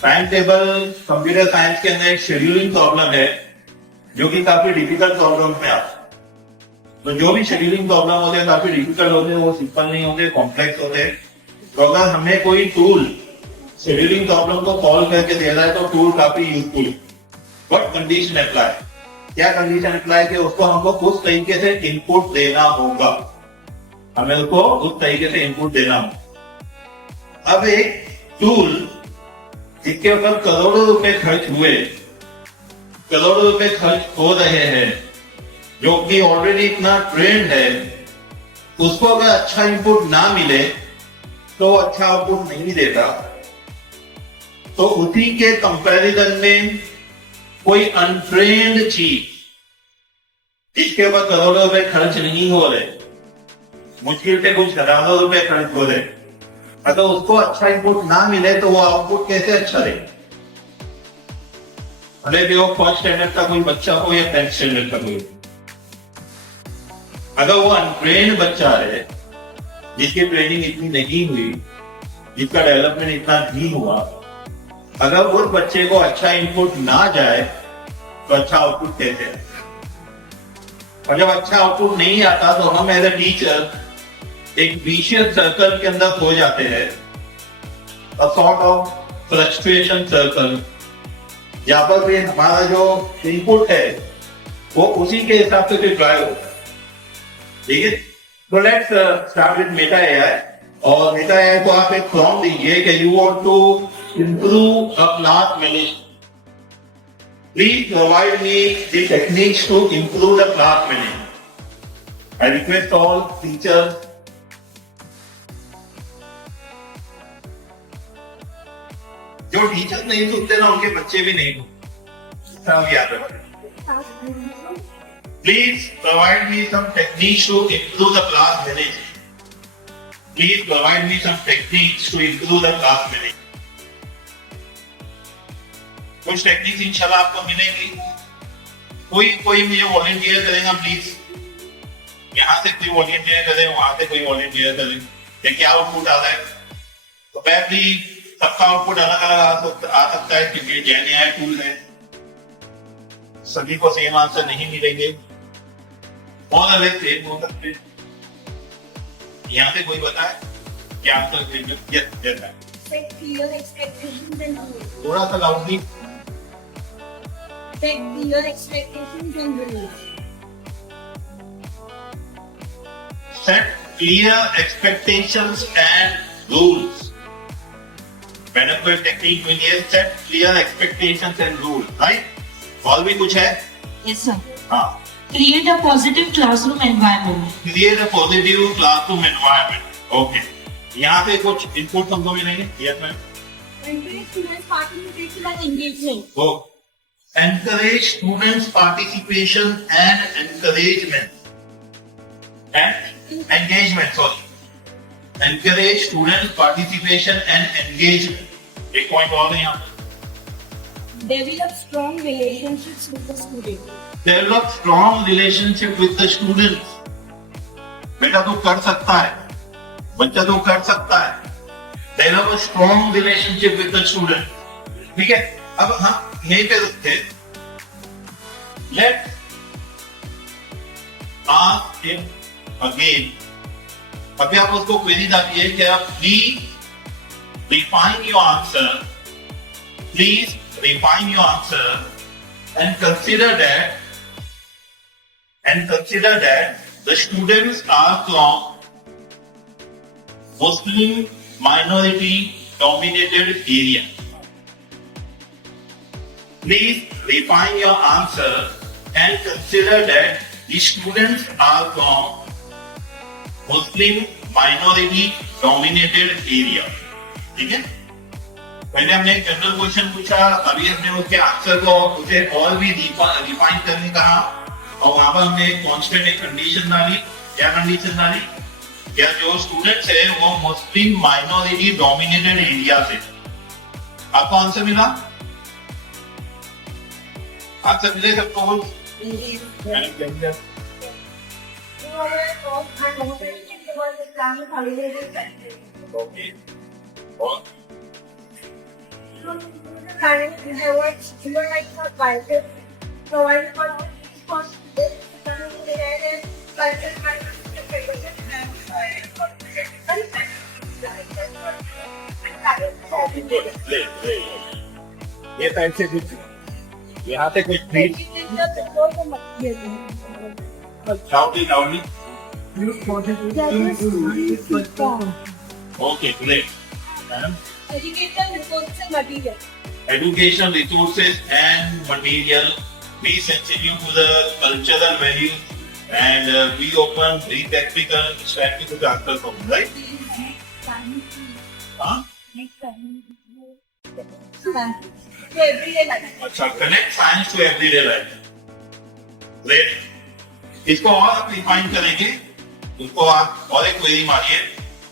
Time table computer science के अंदर एक शेड्यूलिंग प्रॉब्लम है जो कि काफी डिफिकल्ट प्रॉब्लम में आता है। तो जो भी शेड्यूलिंग प्रॉब्लम होते हैं काफी डिफिकल्ट होते हैं, वो सिंपल नहीं होते, कॉम्प्लेक्स होते हैं। तो अगर हमें कोई टूल शेड्यूलिंग प्रॉब्लम को सॉल्व करके दे रहा है तो टूल काफी यूजफुल है। बट कंडीशन अप्लाई, क्या कंडीशन अप्लाई कि उसको हमको उस तरीके से इनपुट देना होगा, हमें उसको उस तरीके से इनपुट देना होगा। अब एक टूल जिसके ऊपर करोड़ों रुपए खर्च हुए, करोड़ों रुपए खर्च हो रहे हैं, जो कि ऑलरेडी इतना ट्रेंड है, उसको अगर अच्छा इनपुट ना मिले तो अच्छा आउटपुट नहीं देता। तो उसी के कंपैरिजन में कोई अनट्रेंड चीज जिसके ऊपर करोड़ों रुपए खर्च नहीं हो रहे, मुश्किल से कुछ हजारों रुपए खर्च हो रहे, अगर उसको अच्छा इनपुट ना मिले तो वो आउटपुट कैसे अच्छा दे? भले भी वो फर्स्ट स्टैंडर्ड का कोई बच्चा हो या 10th स्टैंडर्ड का कोई, अगर वो अनट्रेन्ड बच्चा है, जिसकी ट्रेनिंग इतनी नहीं हुई, जिसका डेवलपमेंट इतना नहीं हुआ, अगर उस बच्चे को अच्छा इनपुट ना जाए तो अच्छा आउटपुट कैसे आए? और जब अच्छा आउटपुट नहीं आता तो हम एज अ टीचर एक विशियस सर्कल के अंदर खो जाते हैं, a sort of frustration circle, जहां पर भी हमारा जो इनपुट है वो उसी के हिसाब से फिर ड्राइव होता है। ठीक है, तो let's start with Meta AI. और मेटा एआई को आप एक प्रॉम्प्ट दीजिए कि you want to improve a class management. Please provide me the techniques to improve the class management. I request all teachers जो टीचर नहीं सुनते ना उनके बच्चे भी नहीं सुनते, सब याद रखें। Please provide me some techniques to improve the class management. Please provide me some techniques to improve the class management. कुछ टेक्निक्स इंशाल्लाह आपको मिलेंगी। कोई मुझे वॉलंटियर करेगा प्लीज, यहाँ से कोई वॉलंटियर करे, वहां से कोई वॉलंटियर करे, ये क्या आउटपुट आता है? तो बैटरी सबका आउटपुट अलग अलग आ सकता है क्योंकि जेन एआई टूल है, सभी को सेम आंसर नहीं मिलेंगे और अलग सेम हो सकते हैं। यहाँ से कोई बताए क्या आंसर देंगे? Set clear expectations and rules. थोड़ा सा loudly. Set clear expectations and rules. Set clear expectations and rules. मैंने कोई टेक्निक मिली है, set clear expectations and rules, right? और भी कुछ है? Yes, sir. हाँ। Create a positive classroom environment. Create a positive classroom environment. Okay. यहाँ पे कुछ इनपुट हमको मिलेंगे? Yes, ma'am. Encourage students' participation and engagement. Oh. Encourage students' participation and encouragement. And engagement, sorry. Encourage students' participation and engagement. एक पॉइंट और है यहाँ पे। Develop strong relationships with the students. Develop strong relationship with the students. बेटा तू कर सकता है, बच्चा तो कर सकता है। Develop a strong relationship with the student. ठीक है, अब हम यहीं पे रुकते। Let's ask him again. अभी आप उसको क्वेरी डालिए कि आप please refine your answer. Please refine your answer and consider that the students are from Muslim minority dominated area. Please refine your answer and consider that the students are from Muslim minority dominated area. ठीक है? पहले हमने एक जनरल क्वेश्चन पूछा, अभी हमने उसके आंसर को उसे और भी डिफाइन करने कहा, और वहां पर हमने एक कॉन्स्टेंट एक कंडीशन डाली. क्या कंडीशन डाली? क्या जो स्टूडेंट्स है वो मुस्लिम माइनॉरिटी डोमिनेटेड एरिया से. आपको आंसर मिला? आंसर मिले सबको? ओके. और ये साइड से कुछ यहाँ से कुछ please loudly loudly. Okay great. Education resources and material. Be sensitive to the cultural values and be open, be practical. Strategy to answer from right. हाँ? अच्छा, connect science to everyday life. Great. इसको और आप रिफाइन करेंगे. उसको आप और एक क्वेरी मारिए.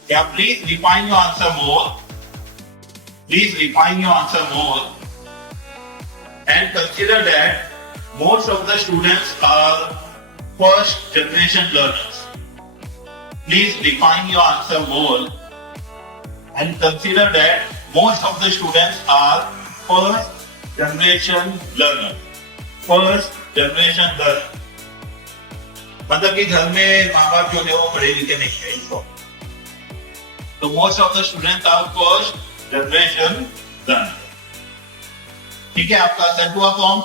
क्या please refine your answer more. Please refine your answer more and consider that most of the students are first generation learners. Please refine your answer more and consider that most of the students are first generation learners. First generation learner. मतलब कि घर में माँ बाप जो है वो पढ़े लिखे नहीं है इसको. तो most of the students are first generation done. ठीक है, आपका सेट हुआ फॉर्म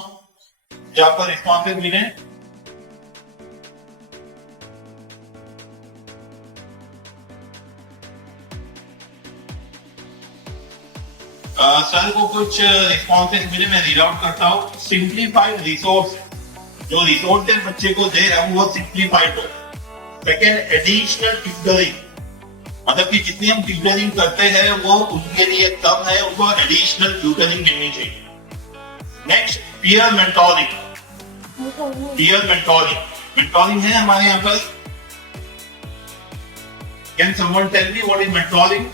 जहां पर रिस्पॉन्सेज मिले. सर को कुछ रिस्पॉन्सेज मिले, मैं रीड आउट करता हूँ. सिंप्लीफाइड रिसोर्स, जो रिसोर्सेज बच्चे को दे रहा हूँ वो सिंप्लीफाइड हो. सेकेंड, एडिशनल ट्यूटरिंग, मतलब कि जितनी हम ट्यूटरिंग करते हैं वो उनके लिए कम है, उनको एडिशनल ट्यूटरिंग मिलनी चाहिए. Next, peer mentoring. Peer mentoring है हमारे यहाँ पर. Can someone tell me what is mentoring?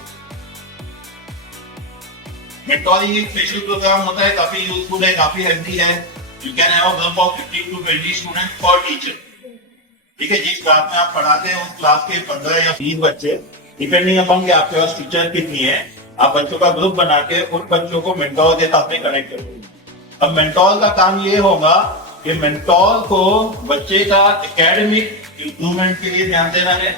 Mentoring एक स्पेशल प्रोग्राम होता है, काफी यूजफुल है, काफी हेल्दी है. You can have a group of 15 to 20 students per teacher. ठीक है, जिस क्लास में आप पढ़ाते हैं उस क्लास के 15 या 20 बच्चे, डिपेंडिंग अपॉन कि आपके पास टीचर कितनी है, आप बच्चों का ग्रुप बना के उन बच्चों को मेंटोर के साथ में कनेक्ट करोगे. अब मेंटोर का काम ये होगा कि मेंटोर को बच्चे का एकेडमिक इंप्रूवमेंट के लिए ध्यान देना है.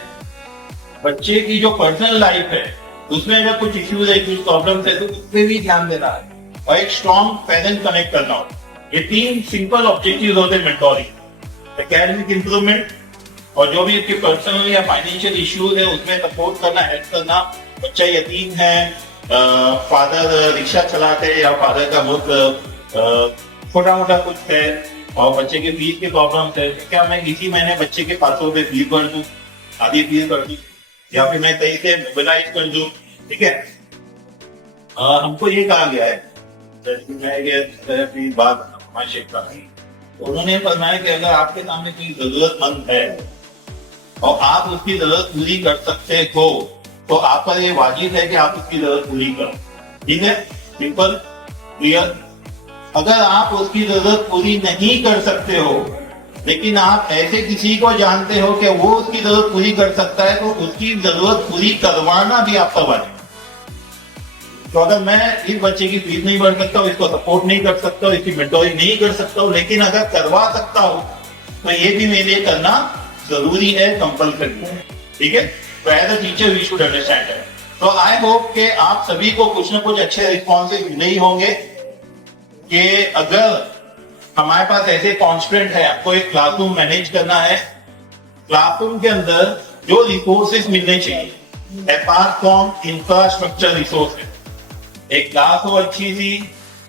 बच्चे की जो पर्सनल लाइफ है उसमें अगर कुछ इश्यूज है, कुछ प्रॉब्लम्स है, तो उस पर भी ध्यान देना है, और एक स्ट्रॉन्ग पेरेंट कनेक्ट करना हो. ये 3 सिंपल ऑब्जेक्टिव्स होते हैं मेंटोरिंग. एकेडमिक इंप्रूवमेंट, और जो भी उसके पर्सनल या फाइनेंशियल इश्यूज है उसमें सपोर्ट करना, हेल्प करना. बच्चा यतीम है, फादर रिक्शा चलाते हैं या फादर का बहुत छोटा मोटा कुछ है और बच्चे के फीस के प्रॉब्लम्स है, क्या मैं इसी महीने बच्चे के 500 रुपए फीस भर दूं, आधी फीस भर दूं, या फिर मैं कहीं से मोबिलाइज कर दूं. ठीक है, हमको ये कहा गया है, मैं ये अपनी बात शेयर कर रहा हूं. उन्होंने फरमाया कि अगर आपके सामने कोई जरूरतमंद है और आप उसकी जरूरत पूरी कर सकते हो तो आप पर ये वाजिब है कि आप उसकी जरूरत पूरी करो. ठीक है, सिंपल क्लियर. अगर आप उसकी जरूरत पूरी नहीं कर सकते हो लेकिन आप ऐसे किसी को जानते हो कि वो उसकी जरूरत पूरी कर सकता है, तो उसकी जरूरत पूरी करवाना भी आपका वाजिब. तो अगर मैं इस बच्चे की फीस नहीं भर सकता हूँ, इसको सपोर्ट नहीं कर सकता हूँ, इसकी मेंटोरिंग नहीं कर सकता हूँ, लेकिन अगर करवा सकता हूँ तो ये भी मेरे लिए करना जरूरी है, कंपल्सरी है. ठीक है, तो as a teacher we should understand it. तो आई होप कि आप सभी को कुछ ना कुछ अच्छे रिस्पॉन्सेज मिले ही होंगे कि अगर हमारे पास ऐसे कॉन्स्टेंट है, आपको एक क्लासरूम मैनेज करना है, क्लासरूम के अंदर जो रिसोर्सेज मिलने चाहिए अपार्ट फ्रॉम इंफ्रास्ट्रक्चर रिसोर्सेज. एक क्लास हो अच्छी सी,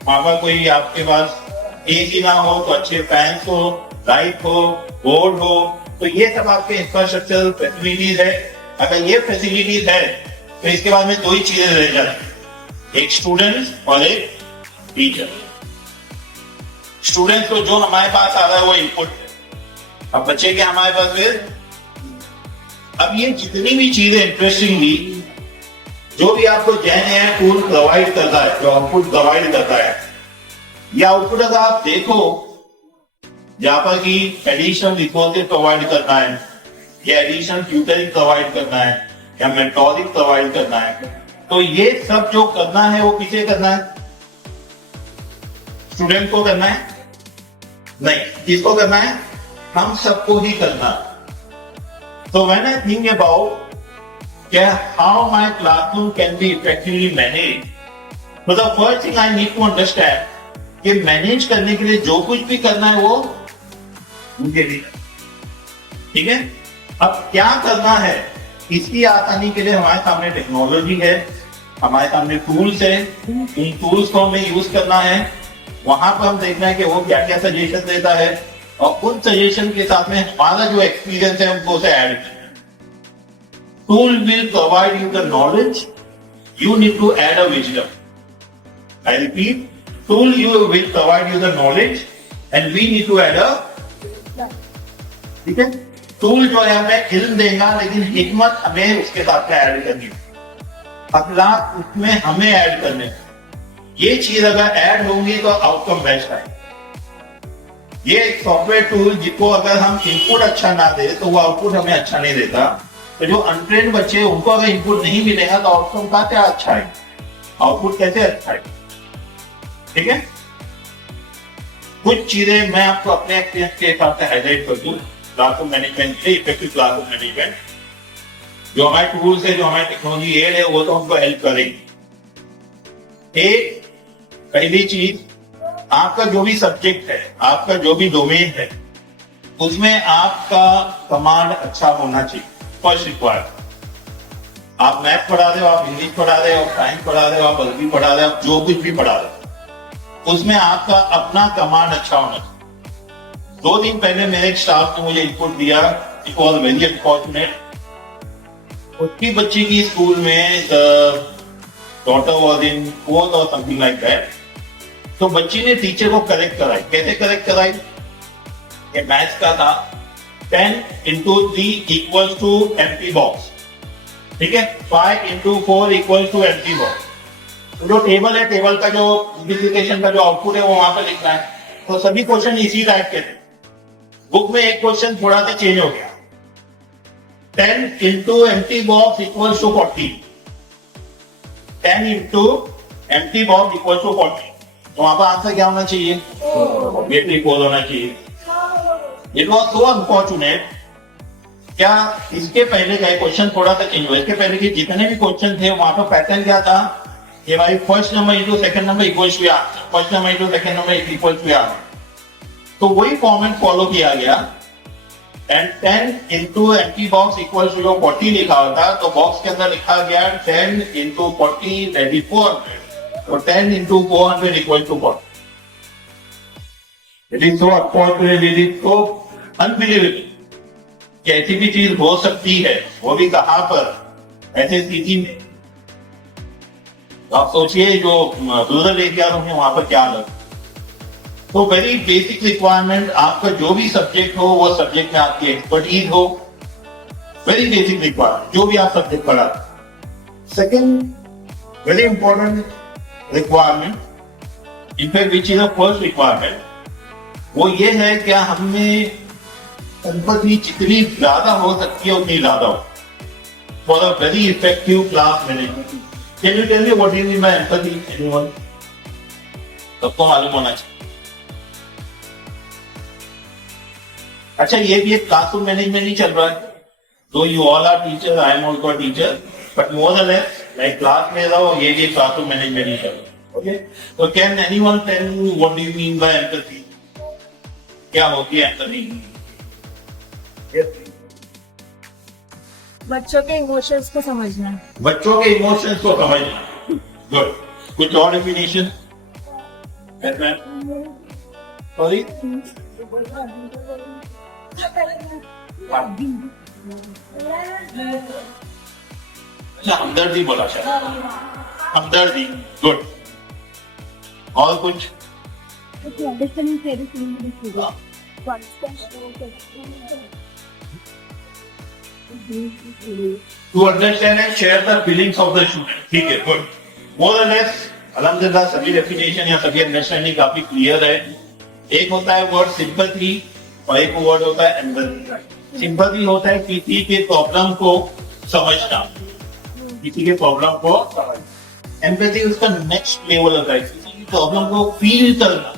वहां पर कोई आपके पास एसी ना हो तो अच्छे फैंस हो, लाइट हो, बोर्ड हो, तो ये सब आपके इंफ्रास्ट्रक्चर फैसिलिटीज है। अगर ये फैसिलिटीज है तो इसके बाद में दो ही चीजें रह जाती, एक स्टूडेंट और एक टीचर। स्टूडेंट्स को जो हमारे पास आ रहा है वो इनपुट है, अब बच्चे के हमारे पास फिर अब ये जितनी भी चीजें इंटरेस्टिंगली जो भी आपको जैन टूल प्रोवाइड करता है, जो आउटपुट प्रोवाइड करता है, ये आउटपुट अगर आप देखो जहां पर कि एडिशनल रिसोर्सेज प्रोवाइड करना है या एडिशनल ट्यूटरिंग प्रोवाइड करना है या मेंटोरिंग प्रोवाइड करना है, तो ये सब जो करना है वो किसे करना है? स्टूडेंट को करना है? नहीं, किसको करना है? हम सबको ही करना। तो when I think about how my classroom can be effectively manage, तो the first thing I need to understand कि मैनेज करने के लिए जो कुछ भी करना है वो उनके लिए, ठीक है। अब क्या करना है, इसकी आसानी के लिए हमारे सामने टेक्नोलॉजी है, हमारे सामने टूल्स है, उन टूल्स को हमें यूज करना है। वहां पर हम देखना है कि वो क्या क्या सजेशन देता है और उन सजेशन के साथ में हमारा जो एक्सपीरियंस है उनको उसे ऐड करना है। Tool will provide you the knowledge, you need to add a wisdom. I repeat, tool you will provide you the knowledge and we need to add a, ठीक है। टूल जो है हमें इल्म देगा लेकिन हिकमत हमें उसके साथ में ऐड करनी है, अखलाक उसमें हमें ऐड करने। ये चीज अगर ऐड होंगी तो आउटकम बेस्ट है। ये एक सॉफ्टवेयर टूल जिसको अगर हम इनपुट अच्छा ना दे तो वो आउटपुट हमें अच्छा नहीं देता। तो जो अनट्रेन्ड बच्चे उनको अगर इनपुट नहीं मिलेगा तो आउटकम का क्या अच्छा है, आउटपुट कैसे अच्छा है, ठीक है। कुछ चीजें मैं आपको अपने एक्सपीरियंस के हिसाब से हाईलाइट कर दूं क्लासरूम मैनेजमेंट के, इफेक्टिव क्लासरूम मैनेजमेंट। जो हमारे टूल्स है, जो हमारी टेक्नोलॉजी एड है, वो तो हमको हेल्प करेगी। एक पहली चीज, आपका जो भी सब्जेक्ट है, आपका जो भी डोमेन है, उसमें आपका कमांड अच्छा होना चाहिए। फर्स्ट रिक्वायर्ड, आप मैथ पढ़ा रहे हो, आप इंग्लिश पढ़ा रहे हो, आप साइंस पढ़ा रहे हो, आप अरबी पढ़ा रहे हो, आप जो कुछ भी पढ़ा रहे हो, उसमें आपका अपना कमांड अच्छा होना चाहिए। 2 दिन पहले मेरे एक स्टाफ ने मुझे इनपुट दिया, इट वॉज वेरी अनफॉर्चुनेट। उसकी बच्ची की स्कूल में डॉटर वॉज इन 4th और समथिंग लाइक दैट। तो बच्ची ने टीचर को करेक्ट कराई। कैसे करेक्ट कराई? ये मैथ्स का था, 10 into 3 equals to empty box, ठीक है। 5 into 4 equals to empty box। तो जो टेबल है, टेबल का जो मल्टीप्लिकेशन का जो आउटपुट है वो वहां पे लिखना है। तो सभी क्वेश्चन इसी टाइप के थे। बुक में एक क्वेश्चन थोड़ा सा चेंज हो गया, 10 into empty box equals to 40, 10 into empty box equals to 40। तो वहां पर आंसर क्या होना चाहिए? ऑब्वियसली 4 होना चाहिए। It was so unfortunate. क्या इसके पहले का क्वेश्चन थोड़ा सा चेंज हुआ? इसके पहले के जितने भी क्वेश्चन थे वहां पर पैटर्न क्या था कि भाई first number into second number equals to answer, first number into second number equals to answer. तो वही फॉर्मेट फॉलो किया गया and 10 into empty box equals to 40 लिखा होता, तो बॉक्स के अंदर लिखा गया 10 into 40 that is 400, तो 10 into 400 equals to 40। It is so unfortunate, it is so unbelievable कि ऐसी भी चीज हो सकती है, वो भी कहां पर, ऐसे स्थिति में। आप सोचिए जो रूरल एरिया में वहां पर क्या लग। तो वेरी बेसिक रिक्वायरमेंट, आपका जो भी सब्जेक्ट हो वो सब्जेक्ट में आपकी एक्सपर्टीज हो, वेरी बेसिक रिक्वायरमेंट, जो भी आप सब्जेक्ट पढ़ा। Second very important requirement, in fact which is the first requirement, वो ये है कि हमें एम्पैथी जितनी ज्यादा हो सकती है उतनी ज्यादा हो for a very effective class management. Can you tell me what is my empathy? Anyone? सबको मालूम होना चाहिए। अच्छा, ये भी एक क्लासरूम मैनेजमेंट ही चल रहा है। तो you all are teacher, I am also a teacher, but more or less like class में रहो, ये भी क्लासरूम मैनेजमेंट ही चल रहा है। ओके, तो can anyone tell me what do you mean by empathy? क्या होती है एम्पैथी? बच्चों के इमोशंस को समझना। बच्चों के इमोशंस को समझना। गुड। कुछ और डेफिनेशन? सॉरी अच्छा, हमदर्दी बोला शायद, हमदर्दी, गुड। और कुछ? To understand and share the feelings of the student, ठीक है, गुड। More or less, अल्हम्दुलिल्लाह सभी डेफिनेशन या सभी अंडरस्टैंडिंग काफी क्लियर है। एक होता है वर्ड सिंपैथी और एक वर्ड होता है एम्पैथी। सिंपैथी होता है किसी के प्रॉब्लम को समझना, किसी के प्रॉब्लम को समझना। एम्पैथी उसका नेक्स्ट लेवल होता है, किसी की प्रॉब्लम को फील करना,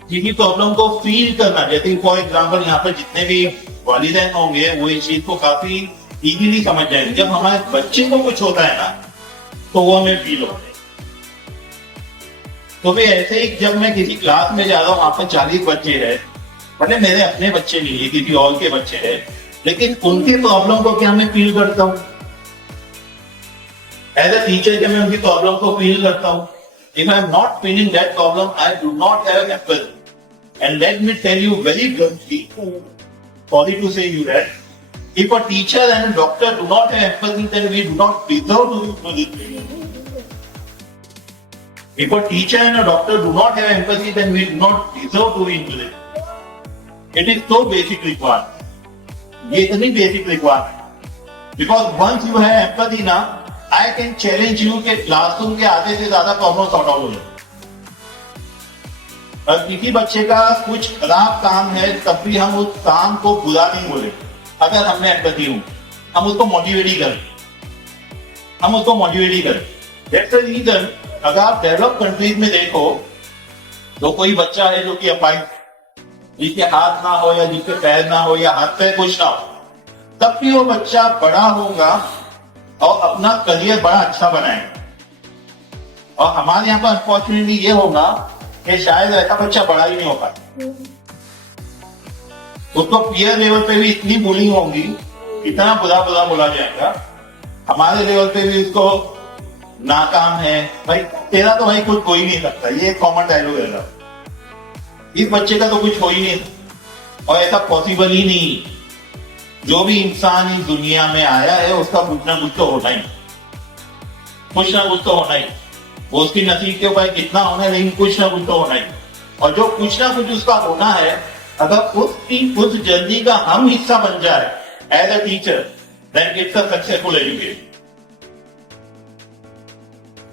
किसी की प्रॉब्लम को फील करना। जैसे फॉर एग्जाम्पल यहाँ पर जितने भी वालिदैन होंगे वो इस चीज को काफी इजीली समझ जाएंगे। जब हमारे बच्चे को कुछ होता है ना तो वो हमें फील होता है। तो भी ऐसे ही जब मैं किसी क्लास में जा रहा हूँ, वहां पर 40 बच्चे हैं, मतलब मेरे अपने बच्चे नहीं है, किसी और के बच्चे हैं, लेकिन उनके प्रॉब्लम को क्या मैं फील करता हूँ एज अ टीचर? जब मैं उनकी प्रॉब्लम को फील करता हूँ, if I am not feeling that problem, I do not have empathy. And let me tell you very bluntly, sorry to say you that, if a teacher and a doctor do not have empathy, then we do not deserve to do this. If a teacher and a doctor do not have empathy, then we do not deserve to be into this. It is so basic requirement. ये इतनी basic requirement. Because once you have empathy ना, I can challenge you कि classroom के आधे से ज्यादा problem sort out हो जाए। और किसी बच्चे का कुछ खराब काम है तब भी हम उस काम को बुरा नहीं बोले, अगर हमने एम्पैथी हो, हम उसको मोटिवेट ही करें, हम उसको मोटिवेट ही करें। दैट्स द रीजन, अगर आप डेवलप कंट्रीज में देखो तो कोई बच्चा है जो कि अपाहिज, जिसके हाथ ना हो या जिसके पैर ना हो या हाथ पैर कुछ ना हो, तब भी वो बच्चा बड़ा होगा और अपना करियर बड़ा अच्छा बनाएगा। और हमारे यहाँ पर अनफॉर्चुनेटली ये होगा कि शायद ऐसा बच्चा बड़ा ही नहीं हो पाए, उसको पीयर लेवल पे भी इतनी बुलिंग होगी, इतना बुरा बुरा बोला जाएगा, हमारे लेवल पे भी उसको नाकाम है, भाई तेरा तो भाई कुछ हो ही नहीं सकता, ये कॉमन डायलॉग है। इस बच्चे का तो कुछ हो ही नहीं सकता, और ऐसा पॉसिबल ही नहीं। जो भी इंसान इस दुनिया में आया है उसका कुछ ना कुछ तो होना ही, कुछ ना कुछ तो होना ही। वो उसकी नसीब के ऊपर कितना होना है, लेकिन कुछ ना कुछ तो होना ही। और जो कुछ ना कुछ उसका होना है, अगर उस जर्नी का हम हिस्सा बन जाए as a teacher, then it's a successful education.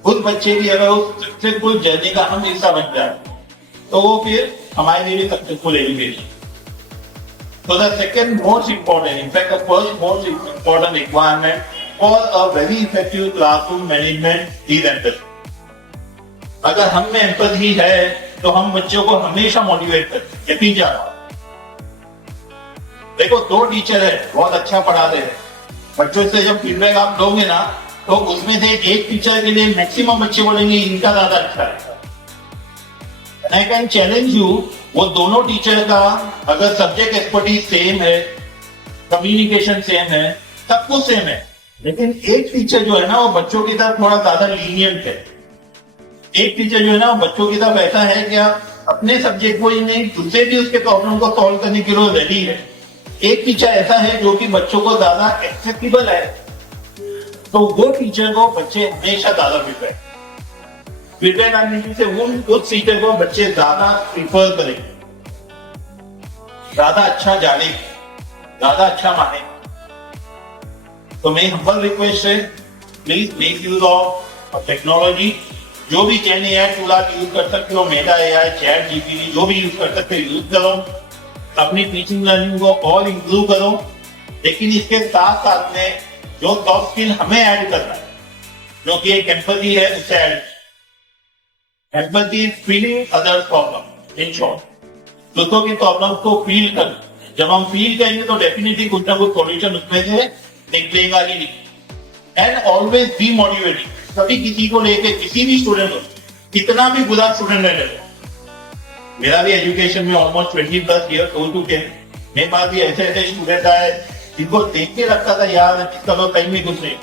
उस बच्चे की अगर उस सक्सेसफुल जर्नी का हम हिस्सा बन जाए तो वो फिर हमारे लिए भी successful education. So the second most important, in fact the first most important requirement for a very effective classroom management is empathy. अगर हम में एम्पैथी है तो हम बच्चों को हमेशा मोटिवेट करते हैं। टीचर देखो, 2 टीचर है, बहुत अच्छा पढ़ाते हैं, बच्चों से जब फीडबैक आप दोगे ना तो उसमें से एक टीचर के लिए मैक्सिमम बच्चे बोलेंगे इनका ज्यादा अच्छा है। आई कैन चैलेंज यू, वो दोनों टीचर का अगर सब्जेक्ट एक्सपर्टीज सेम है, कम्युनिकेशन सेम है, सब कुछ सेम है, लेकिन एक टीचर जो है ना वो बच्चों की तरफ थोड़ा ज्यादा लीनियंट है। एक टीचर जो है ना बच्चों की तरफ ऐसा है कि अपने सब्जेक्ट को ही नहीं, दूसरे भी उसके प्रॉब्लम को सॉल्व करने के लिए रेडी है। एक टीचर ऐसा है जो कि बच्चों को ज्यादा एक्सेसिबल है, तो वो टीचर को बच्चे हमेशा ज्यादा फीडबैक आने से उस टीचर को बच्चे ज्यादा प्रिफर करेंगे, ज्यादा अच्छा जाने, ज्यादा अच्छा माने। तो मेरी हम्बल रिक्वेस्ट है, please make use of technology. जो भी चैन एआई टूल आप यूज कर सकते हो, मेटा एआई, चैट जीपीटी, जो भी यूज कर सकते हो यूज करो, अपनी टीचिंग लर्निंग को और इंप्रूव करो। लेकिन इसके साथ साथ में जो सॉफ्ट स्किल हमें ऐड करना है, जो कि एक एम्पैथी है, उसे add. Empathy is feeling others problem, in short, दूसरों की प्रॉब्लम को फील कर। जब हम फील करेंगे तो डेफिनेटली कुछ ना कुछ सॉल्यूशन उसमें से निकलेगा ही नहीं। And always be motivating. कभी किसी को लेके, किसी भी स्टूडेंट को, कितना भी बुरा स्टूडेंट है, मेरा भी एजुकेशन में ऑलमोस्ट 20+ ईयर हो चुके हैं, मेरे पास भी ऐसे ऐसे स्टूडेंट आए जिनको देख के लगता था यार इसका तो कहीं भी कुछ नहीं,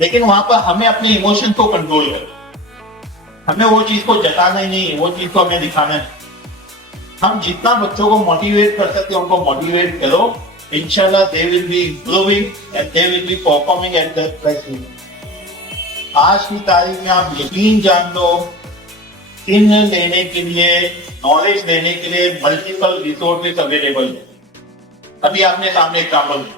लेकिन वहां पर हमें अपने इमोशन को कंट्रोल करना, हमें वो चीज को जताना ही नहीं है, वो चीज को हमें दिखाना है। हम जितना बच्चों को मोटिवेट कर सकते हैं उनको मोटिवेट करो, इंशाल्लाह they will be improving and they will be performing at the best level. आज की तारीख में आप यकीन जान लो, इन लेने के लिए, नॉलेज लेने के लिए मल्टीपल रिसोर्सेज अवेलेबल है। अभी आपने सामने एग्जाम्पल दिया,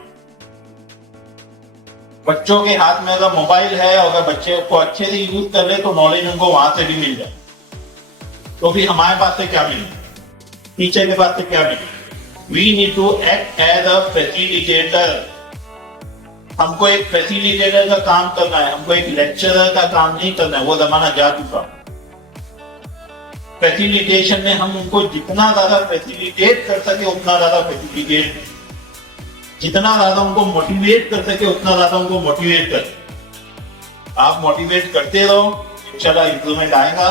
बच्चों के हाथ में अगर मोबाइल है, अगर बच्चे को अच्छे से यूज कर ले तो नॉलेज उनको वहां से भी मिल जाए। तो फिर हमारे पास से क्या मिले, टीचर के पास से क्या मिले? We need to act as a facilitator. हमको एक फैसिलिटेटर का काम करना है, हमको एक लेक्चरर का काम नहीं करना है, वो जमाना जा चुका। फैसिलिटेशन में हम उनको जितना ज्यादा फैसिलिटेट कर सके उतना ज्यादा फैसिलिटेट, जितना ज्यादा उनको मोटिवेट कर सके उतना ज्यादा उनको मोटिवेट कर। आप मोटिवेट करते रहो, इंशाल्लाह इंप्रूवमेंट आएगा।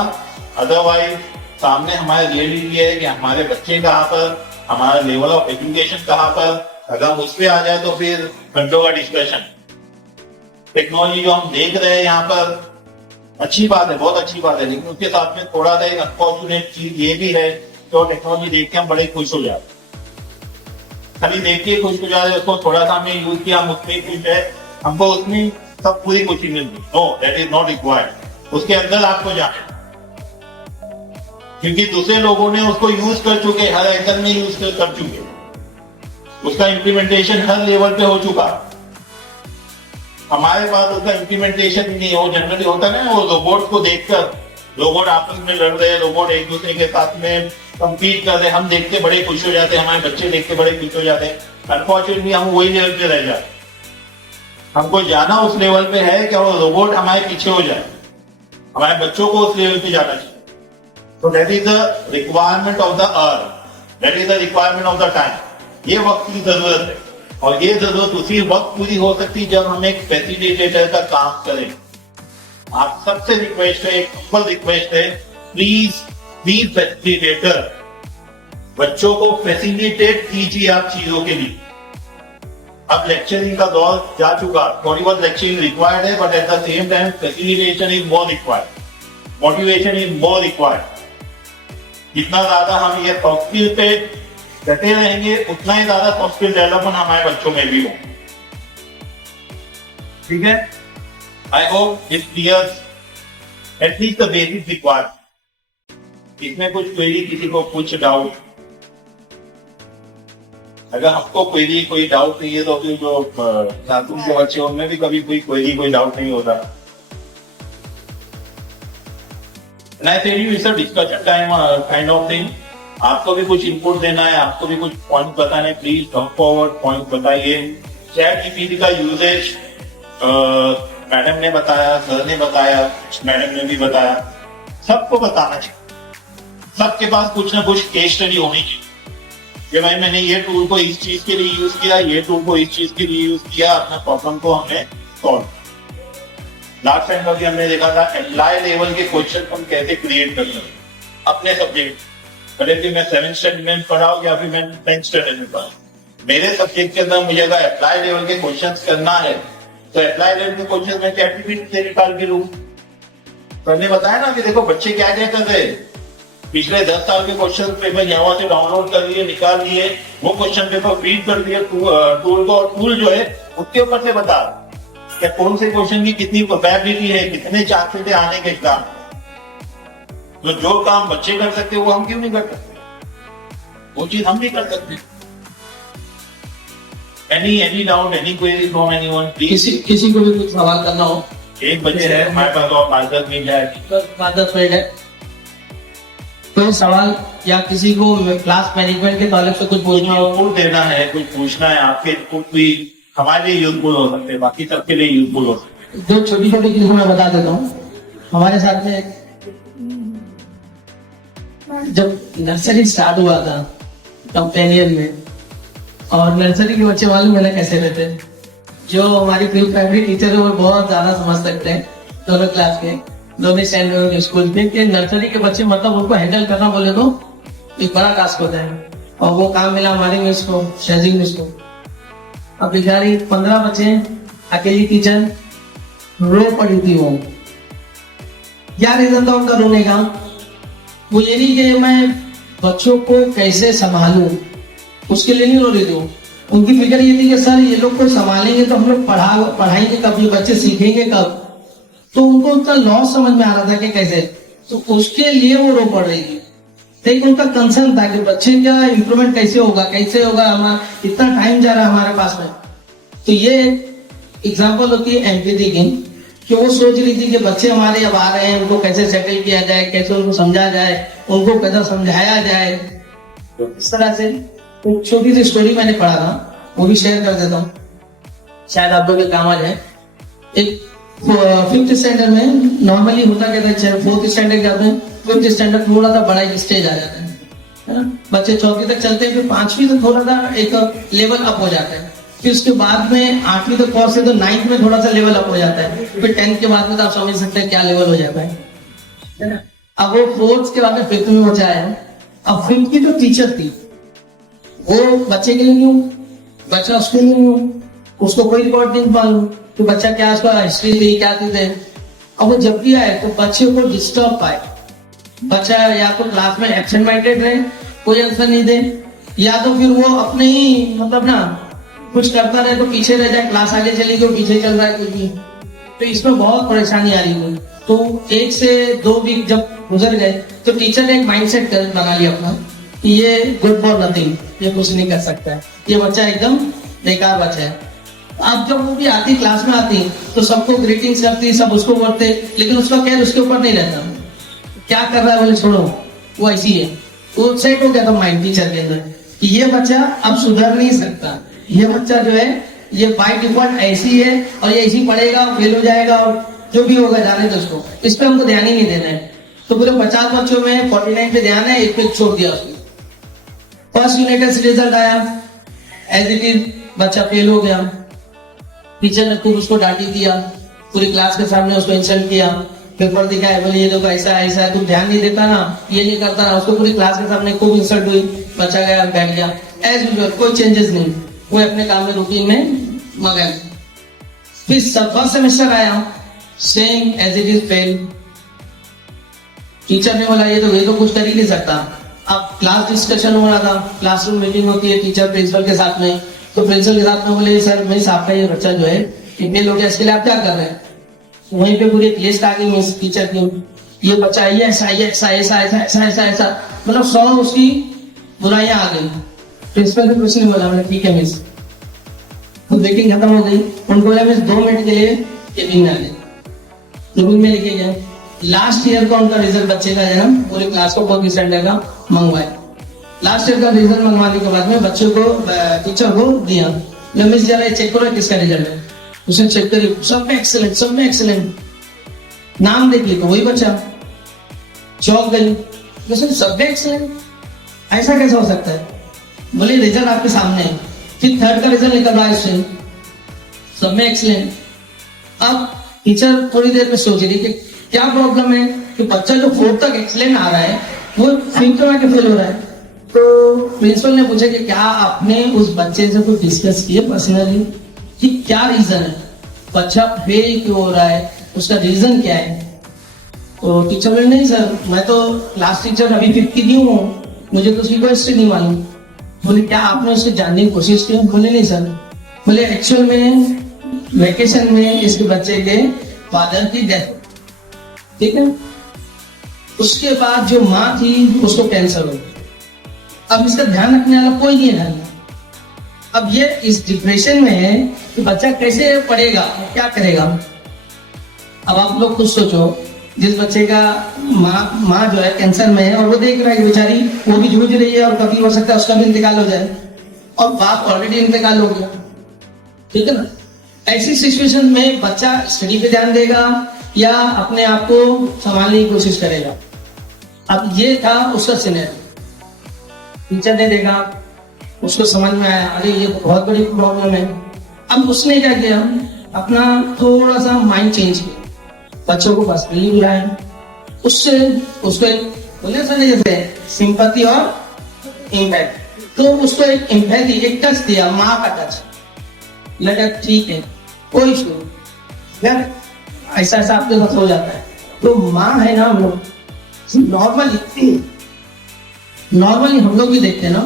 अदरवाइज सामने हमारे रियलिटी है कि हमारे बच्चे कहाँ पर, हमारा लेवल ऑफ एजुकेशन कहाँ पर, अगर हम उस पर आ जाए तो फिर घंटों का डिस्कशन। टेक्नोलॉजी जो हम देख रहे हैं यहाँ पर अच्छी बात है, बहुत अच्छी बात है, लेकिन उसके साथ में थोड़ा सा एक अनफॉर्चुनेट चीज ये भी है कि टेक्नोलॉजी देख के हम बड़े खुश हो जाते, खाली देख के खुश हो जाते, उसको थोड़ा सा हमने यूज किया, हम उसमें खुश है, हमको उसमें सब पूरी खुशी मिल गई। No, that is not required. उसके अंदर आपको जाना, क्योंकि दूसरे लोगों ने उसको यूज कर चुके, हर एंगल में यूज कर चुके, उसका इम्प्लीमेंटेशन हर लेवल पे हो चुका। हमारे पास उसका इम्प्लीमेंटेशन ही नहीं हो। जनरली होता है ना, वो रोबोट को देखकर, रोबोट आपस में लड़ रहे हैं, रोबोट एक दूसरे के साथ में कंपीट कर रहे हैं, हम देख के बड़े खुश हो जाते हैं, हमारे बच्चे देख के बड़े खुश हो जाते हैं। अनफॉर्चुनेटली हम वही लेवल पे रह जाते। हमको जाना उस लेवल पे है कि वो रोबोट हमारे पीछे हो जाए, हमारे बच्चों को उस लेवल पे जाना चाहिए। तो that is the requirement of the earth, that is the requirement of the time. ये वक्त की जरूरत है, और ये जरूरत उसी वक्त पूरी हो सकती है जब हम एक फैसिलिटेटर का काम करें। आप सबसे रिक्वेस्ट है, एक हम्बल रिक्वेस्ट है, प्लीज बी फैसिलिटेटर। बच्चों को फैसिलिटेट कीजिए आप चीजों के लिए। अब लेक्चरिंग का दौर जा चुका, थोड़ी बहुत लेक्चरिंग रिक्वायर्ड है, but at the same time facilitation is more required, motivation is more required. जितना ज्यादा हम ये सॉफ्ट स्किल पे डटे रहेंगे, उतना ही ज्यादा सॉफ्ट स्किल डेवलपमेंट हमारे बच्चों में भी हो। ठीक है, I hope it clears at least the basic required. इसमें कुछ क्वेरी, किसी को कुछ डाउट, अगर हमको क्वेरी कोई डाउट नहीं है तो फिर जो छात्रों के बच्चे उनमें भी कभी कोई क्वेरी, कोई डाउट नहीं होता। And I tell you, it's a discussion time kind of thing. आपको भी कुछ इनपुट देना है, आपको भी कुछ पॉइंट बताना है, प्लीज कम फॉरवर्ड, पॉइंट बताइए। चैट जीपीटी का यूजेज मैडम ने बताया, सर ने बताया, मैडम ने भी बताया, सबको बताना चाहिए। सबके पास कुछ ना कुछ केस स्टडी होनी चाहिए कि भाई मैंने ये टूल को इस चीज के लिए यूज किया, ये टूल को इस चीज के लिए यूज किया, अपना प्रॉब्लम को हमने सॉल्व। लास्ट टाइम कभी हमने देखा था एप्लाई लेवल के क्वेश्चन हम कैसे क्रिएट कर सकते अपने सब्जेक्ट। भले कि मैं 7th स्टैंडर्ड में पढ़ाऊं या फिर मैं 10th स्टैंडर्ड में पढ़ाऊं, मेरे सब्जेक्ट के अंदर मुझे अगर अप्लाई लेवल के क्वेश्चंस करना है तो अप्लाई लेवल के क्वेश्चन मैं चैट जीपीटी से निकाल के लूं। तो हमने बताया ना कि देखो बच्चे क्या क्या कर रहे हैं, पिछले 10 साल के क्वेश्चन पेपर यहाँ से डाउनलोड कर लिए, निकाल लिए, वो क्वेश्चन पेपर फीड कर दिए टूल को, और टूल जो है उसके ऊपर से बता कि कौन से क्वेश्चन की कितनी प्रोबेबिलिटी है, कितने चांसेस है आने के एग्जाम। तो जो काम बच्चे कर सकते वो हम क्यों नहीं कर सकते, वो चीज हम भी कर सकते। Any doubt, any query from anyone, किसी को भी कुछ सवाल करना हो। 1 बजे है हमारे पास और 5-10 मिनट है, 5-10 मिनट है। कोई सवाल या किसी को क्लास मैनेजमेंट के ताल्लुक से कुछ पूछना हो, इनपुट देना है, कुछ पूछना है, आपके इनपुट भी हमारे लिए यूजफुल हो सकते हैं, बाकी सबके लिए यूजफुल हो सकते हैं। जो छोटी छोटी चीजें मैं बता देता हूँ। हमारे साथ में जब नर्सरी स्टार्ट हुआ था कंपेनियन में, और नर्सरी के बच्चे मालूम है ना कैसे रहते हैं, जो हमारी प्री प्राइमरी टीचर है वो बहुत ज्यादा समझ सकते हैं, दोनों क्लास के, दोनों स्टैंडर्ड स्कूल के नर्सरी के बच्चे, मतलब उनको हैंडल करना बोले तो एक बड़ा टास्क होता है। और वो काम मिला हमारी मिस को, शहजी मिस को। अब बेचारी 15 बच्चे, अकेली टीचर रो पड़ी थी वो। क्या रीजन था उनका रोने का? वो ये नहीं कि मैं बच्चों को कैसे संभालूं, उसके लिए नहीं रो रही थी। उनकी फिक्र ये थी कि सर ये लोग को संभालेंगे तो हम लोग पढ़ाएंगे कब, ये बच्चे सीखेंगे कब। तो उनको उनका लॉस समझ में आ रहा था कि कैसे, तो उसके लिए वो रो पड़ रही थी। लेकिन उनका कंसर्न था कि बच्चे का इम्प्रूवमेंट कैसे होगा, हमारा इतना टाइम जा रहा है हमारे पास में। तो ये एग्जाम्पल होती है एम्पैथी की, कि वो सोच रही थी कि बच्चे हमारे अब आ रहे हैं, उनको कैसे सेटल किया जाए, कैसे उनको समझा जाए, उनको कैसे समझाया जाए। तो इस तरह से एक छोटी सी स्टोरी मैंने पढ़ा था, वो भी शेयर कर देता हूँ, शायद आप लोग के काम आ जाए। एक 5th स्टैंडर्ड में नॉर्मली होता क्या था, 4th स्टैंडर्ड जाते हैं, 5th स्टैंडर्ड थोड़ा सा बड़ा एक स्टेज आ जाता है ना, बच्चे 4वीं तक चलते हैं, फिर 5वीं से थोड़ा सा एक लेवल अप हो जाता है, फिर उसके बाद में 8वीं तक पहुंचते हैं तो 9th में थोड़ा सा लेवल अप हो जाता है, फिर 10th के बाद में तो आप समझ सकते हैं क्या लेवल हो जाता है। अब वो 4th के बाद में 5th में बचा है। अब 5th की जो टीचर थी वो बच्चे के लिए नहीं हूँ, बच्चा उसके लिए नहीं हूँ, उसको कोई रिकॉर्ड नहीं मालूम कि बच्चा क्या उसका हिस्ट्री थी, क्या चीज है। अब वो जब भी आए तो बच्चे को डिस्टर्ब पाए, बच्चा या तो क्लास में एब्सेंट माइंडेड रहे, कोई आंसर नहीं दे, या तो फिर वो अपने ही मतलब ना कुछ करता रहे तो पीछे रह जाए, क्लास आगे चली गई पीछे चल रहा है कुछ भी। तो इसमें बहुत परेशानी आ रही हुई। तो 1 से 2 वीक जब गुजर गए तो टीचर ने एक माइंडसेट बना लिया अपना कि ये गुड फॉर नथिंग, ये कुछ नहीं कर सकता है, ये बच्चा एकदम बेकार बच्चा है। अब जब वो भी आती क्लास में आती तो सबको ग्रीटिंग्स करती, सब उसको बोलते, लेकिन उसका केयर उसके ऊपर नहीं रहता, क्या कर रहा है बोले छोड़ो, वो ऐसी है। वो सेट हो गया था माइंड टीचर के अंदर कि ये बच्चा अब सुधर नहीं सकता, ये बच्चा जो है ये बाय डिफॉल्ट ऐसी है और ये ऐसी पढ़ेगा, फेल हो जाएगा और जो भी होगा जाने दो उसको, इस पे हमको ध्यान ही नहीं देना है। तो पूरे 50 बच्चों में 49 पे ध्यान है, 1 पे छोड़ दिया उसको। फर्स्ट यूनिट टेस्ट रिजल्ट आया, एज इट इज बच्चा फेल हो गया। टीचर ने खूब उसको डांटी दिया, पूरी क्लास के सामने उसको इंसल्ट किया, पेपर दिखाया, बोले ये देखो ऐसा ऐसा है, तुम ध्यान नहीं देता ना, ये नहीं करता ना। उसको पूरी क्लास के सामने खूब इंसल्ट हुई, बच्चा गया बैठ गया एज यूजुअल, कोई चेंजेस नहीं, वो अपने काम में रूटीन में मगन। फिर फर्स्ट सेमेस्टर आया, same as it is fail. Teacher ने बोला ये तो कुछ कर ही नहीं सकता। अब क्लास डिस्कशन हो रहा था, क्लासरूम मीटिंग होती है टीचर प्रिंसिपल के साथ में, तो प्रिंसिपल के साथ में बोले सर मिस आपका ये बच्चा जो है इतने लोग इसके लिए आप क्या कर रहे हैं। वहीं पे पूरी लिस्ट आ गई मिस टीचर की, ये बच्चा ये ऐसा ऐसा ऐसा ऐसा ऐसा ऐसा ऐसा, मतलब 100 उसकी बुराइयां आ गई। प्रिंसिपल ने कुछ नहीं बोला, मैंने ठीक है मिस। तो मीटिंग खत्म हो गई, उनको बोला मिस 2 मिनट के लिए केबिन में आ गए, केबिन में लिखे गए लास्ट ईयर का उनका रिजल्ट बच्चे का है ना, पूरे क्लास को 4th स्टैंडर्ड का मंगवाए। लास्ट ईयर का रिजल्ट मंगवाने के बाद में बच्चों को टीचर को दिया, मिस जरा चेक करो किसका रिजल्ट है। उसने चेक करी, सब में एक्सीलेंट, सब में एक्सीलेंट। नाम देख ली तो वही बच्चा, चौंक गई, सब में एक्सीलेंट, ऐसा कैसा हो सकता है। बोले रिजल्ट आपके सामने है। फिर 3rd का रिजल्ट निकल रहा है इससे, सब में एक्सीलेंट। अब टीचर थोड़ी देर में सोच रही कि क्या प्रॉब्लम है कि बच्चा जो 4th तक एक्सीलेंट आ रहा है वो 5th में आके फेल हो रहा है। तो प्रिंसिपल ने पूछा कि क्या आपने उस बच्चे से कुछ डिस्कस किया पर्सनली कि क्या रीजन है, बच्चा फेल क्यों हो रहा है, उसका रीजन क्या है। तो टीचर बोले नहीं सर, मैं तो क्लास टीचर अभी 5th की न्यू हूँ, मुझे तो उसकी कोई हिस्ट्री नहीं मालूम। बोले क्या आपने उसको जानने की कोशिश की। बोले नहीं सर। बोले एक्चुअल में वेकेशन में इसके बच्चे के फादर की डेथ, ठीक है, उसके बाद जो माँ थी उसको कैंसर हो गया। अब इसका ध्यान रखने वाला कोई नहीं है। अब ये इस डिप्रेशन में है कि बच्चा कैसे पढ़ेगा, क्या करेगा। अब आप लोग खुद सोचो, जिस बच्चे का माँ जो है कैंसर में है और वो देख रहा है कि बेचारी वो भी जूझ रही है और कभी हो सकता है उसका भी इंतकाल हो जाए, और बाप ऑलरेडी इंतकाल हो गया, ठीक है ना। ऐसी सिचुएशन में बच्चा स्टडी पे ध्यान देगा या अपने आप को संभालने की कोशिश करेगा। अब ये था उसका सिनेरियो। टीचर ने देखा, उसको समझ में आया अरे ये बहुत बड़ी प्रॉब्लम है। अब उसने क्या किया, अपना थोड़ा सा माइंड चेंज किया, बच्चों को पर्सनली बुलाया, उससे उसको बोले सर जैसे सिंपैथी और इम्पैक्ट, तो उसको एक इम्पैथी, एक टच दिया, माँ का टच लगा, ठीक है कोई इशू यार, ऐसा ऐसा आपके साथ हो जाता है, तो माँ है ना, हम लोग नॉर्मली हम लोग भी देखते हैं ना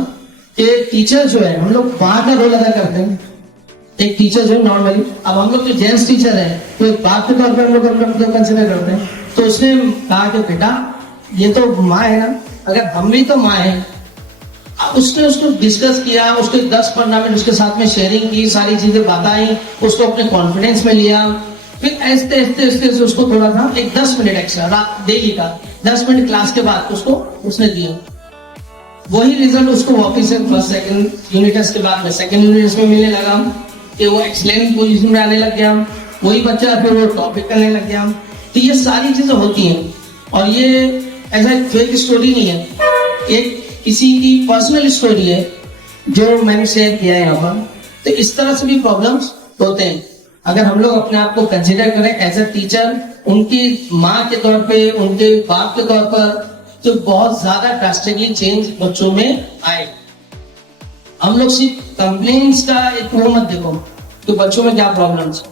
कि टीचर जो है, हम लोग माँ का रोल अदा करते हैं। एक टीचर जो है नॉर्मली, अब हम लोग जो जेंट्स टीचर है तो एक बात के तौर पर हम लोग कंसिडर करते हैं। तो उसने कहा कि बेटा ये तो माँ है ना, अगर हम भी तो माँ है। उसने उसको डिस्कस किया, उसके 10-15 मिनट उसके साथ में शेयरिंग की, सारी चीजें बताई, उसको अपने कॉन्फिडेंस में लिया। फिर ऐसे ऐसे उसको थोड़ा सा एक 10 मिनट एक्स्ट्रा रात डेली का 10 मिनट क्लास के बाद उसको उसने दिया। वही रिजल्ट उसको वापस से फर्स्ट सेकंड यूनिट टेस्ट के बाद में सेकंड यूनिट टेस्ट में मिलने लगा कि वो एक्सीलेंट पोजीशन में आने लग गया। वही बच्चा फिर वो टॉपिक करने लग गया। तो ये सारी चीजें होती हैं और ये ऐसा फेक स्टोरी नहीं है, एक किसी की पर्सनल स्टोरी है जो मैंने शेयर किया है यहाँ पर। तो इस तरह से भी प्रॉब्लम्स होते हैं। अगर हम लोग अपने आप को कंसिडर करें एज अ टीचर, उनकी माँ के तौर पे, उनके बाप के तौर पर, तो बहुत ज्यादा ड्रास्टिकली चेंज बच्चों में आए। हम लोग सिर्फ कंप्लेंट्स का एक वो मत देखो तो बच्चों में क्या प्रॉब्लम्स,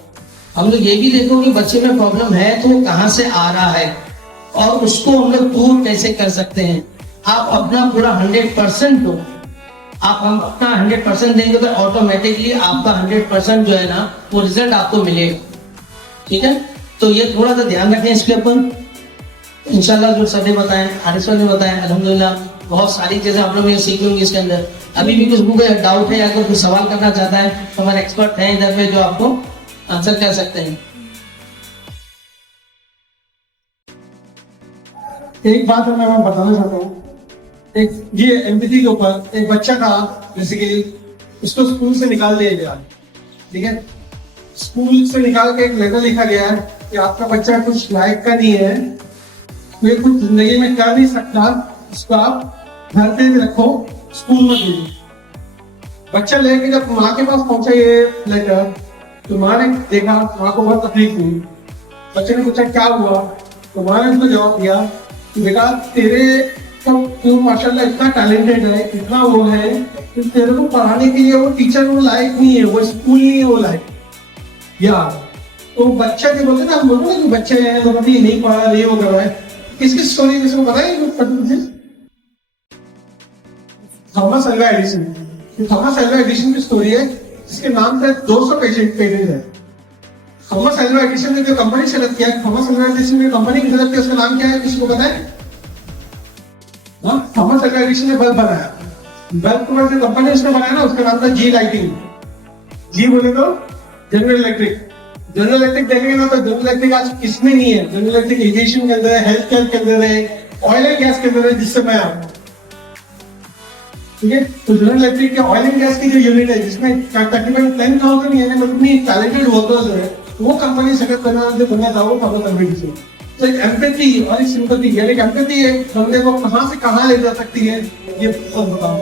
हम लोग ये भी देखो कि बच्चे में प्रॉब्लम है तो कहाँ से आ रहा है और उसको हम लोग दूर कैसे कर सकते हैं। आप अपना पूरा 100% दो। आप हम अपना 100% देंगे तो ऑटोमेटिकली आपका 100% जो है ना वो रिजल्ट आपको मिलेगा। ठीक है, तो ये थोड़ा सा ध्यान रखें इसके ऊपर। इंशाल्लाह जो सर ने बताया, हारिस सर ने बताया, अल्हम्दुलिल्लाह बहुत सारी चीजें आप लोग ये सीख लेंगे इसके अंदर। अभी भी कुछ डाउट है या कोई सवाल करना चाहता है तो हमारे एक्सपर्ट हैं इधर पे जो आपको आंसर कर सकते हैं। एक बात मैं बताना चाहता हूँ, एक ये एम्पैथी के ऊपर एक बच्चा था, बेसिकली उसको स्कूल से निकाल दिया गया। ठीक है, स्कूल से निकाल के एक लेटर लिखा गया है कि आपका बच्चा कुछ लायक का नहीं है, ये कुछ जिंदगी में कर नहीं सकता, उसको आप घर पे भी रखो, स्कूल में भेजो। बच्चा लेके जब माँ के पास पहुंचा ये लेटर, तो माँ ने देखा, माँ को बहुत तकलीफ हुई। बच्चे ने पूछा क्या हुआ, तो माँ ने उसको जवाब दिया कि बेटा तेरे तू माशाल्लाह इतना टैलेंटेड है, इतना वो है कि तेरे को पढ़ाने के लिए वो टीचर वो लायक नहीं है, वो स्कूल नहीं है वो लायक। या तो बच्चा के बोलते ना, हम बोलते ना कि बच्चे हैं तो कभी नहीं पढ़ा, नहीं वो कर रहा है। किसकी स्टोरी किसको पता है? Thomas Alva Edison. Thomas Alva Edison की स्टोरी है जिसके नाम से 200 पेटेंट है। थॉमस अल्वा एडिसन ने जो कंपनी सेलेक्ट किया, थॉमस अल्वा एडिसन ने कंपनी की सेलेक्ट किया, उसका नाम क्या है किसी को पता है? थॉमस अल्वा एडिसन ने बल्ब बनाया। बल्ब को जो कंपनी उसने बनाया ना, उसका नाम था जी लाइटिंग। जी बोले तो जनरल इलेक्ट्रिक। जनरल इलेक्ट्रिक देखेंगे ना तो जनरल इलेक्ट्रिक आज किसमें नहीं है। जनरल इलेक्ट्रिक एविएशन के अंदर है, हेल्थ केयर के अंदर है, ऑयल एंड गैस के अंदर है, जिससे मैं आऊँ। ठीक है, तो जनरल इलेक्ट्रिक के ऑयल एंड गैस की जो यूनिट है जिसमें तकरीबन 10,000 यानी इतनी टैलेंटेड वर्कर्स है, वो कंपनी सेटअप करना था वो थॉमस अल्वा एडिसन। तो एक एम्पैथी और एक सिंपैथी, यानी एम्पैथी है बंदे को कहां से कहां ले जा सकती है, ये बहुत बताऊं।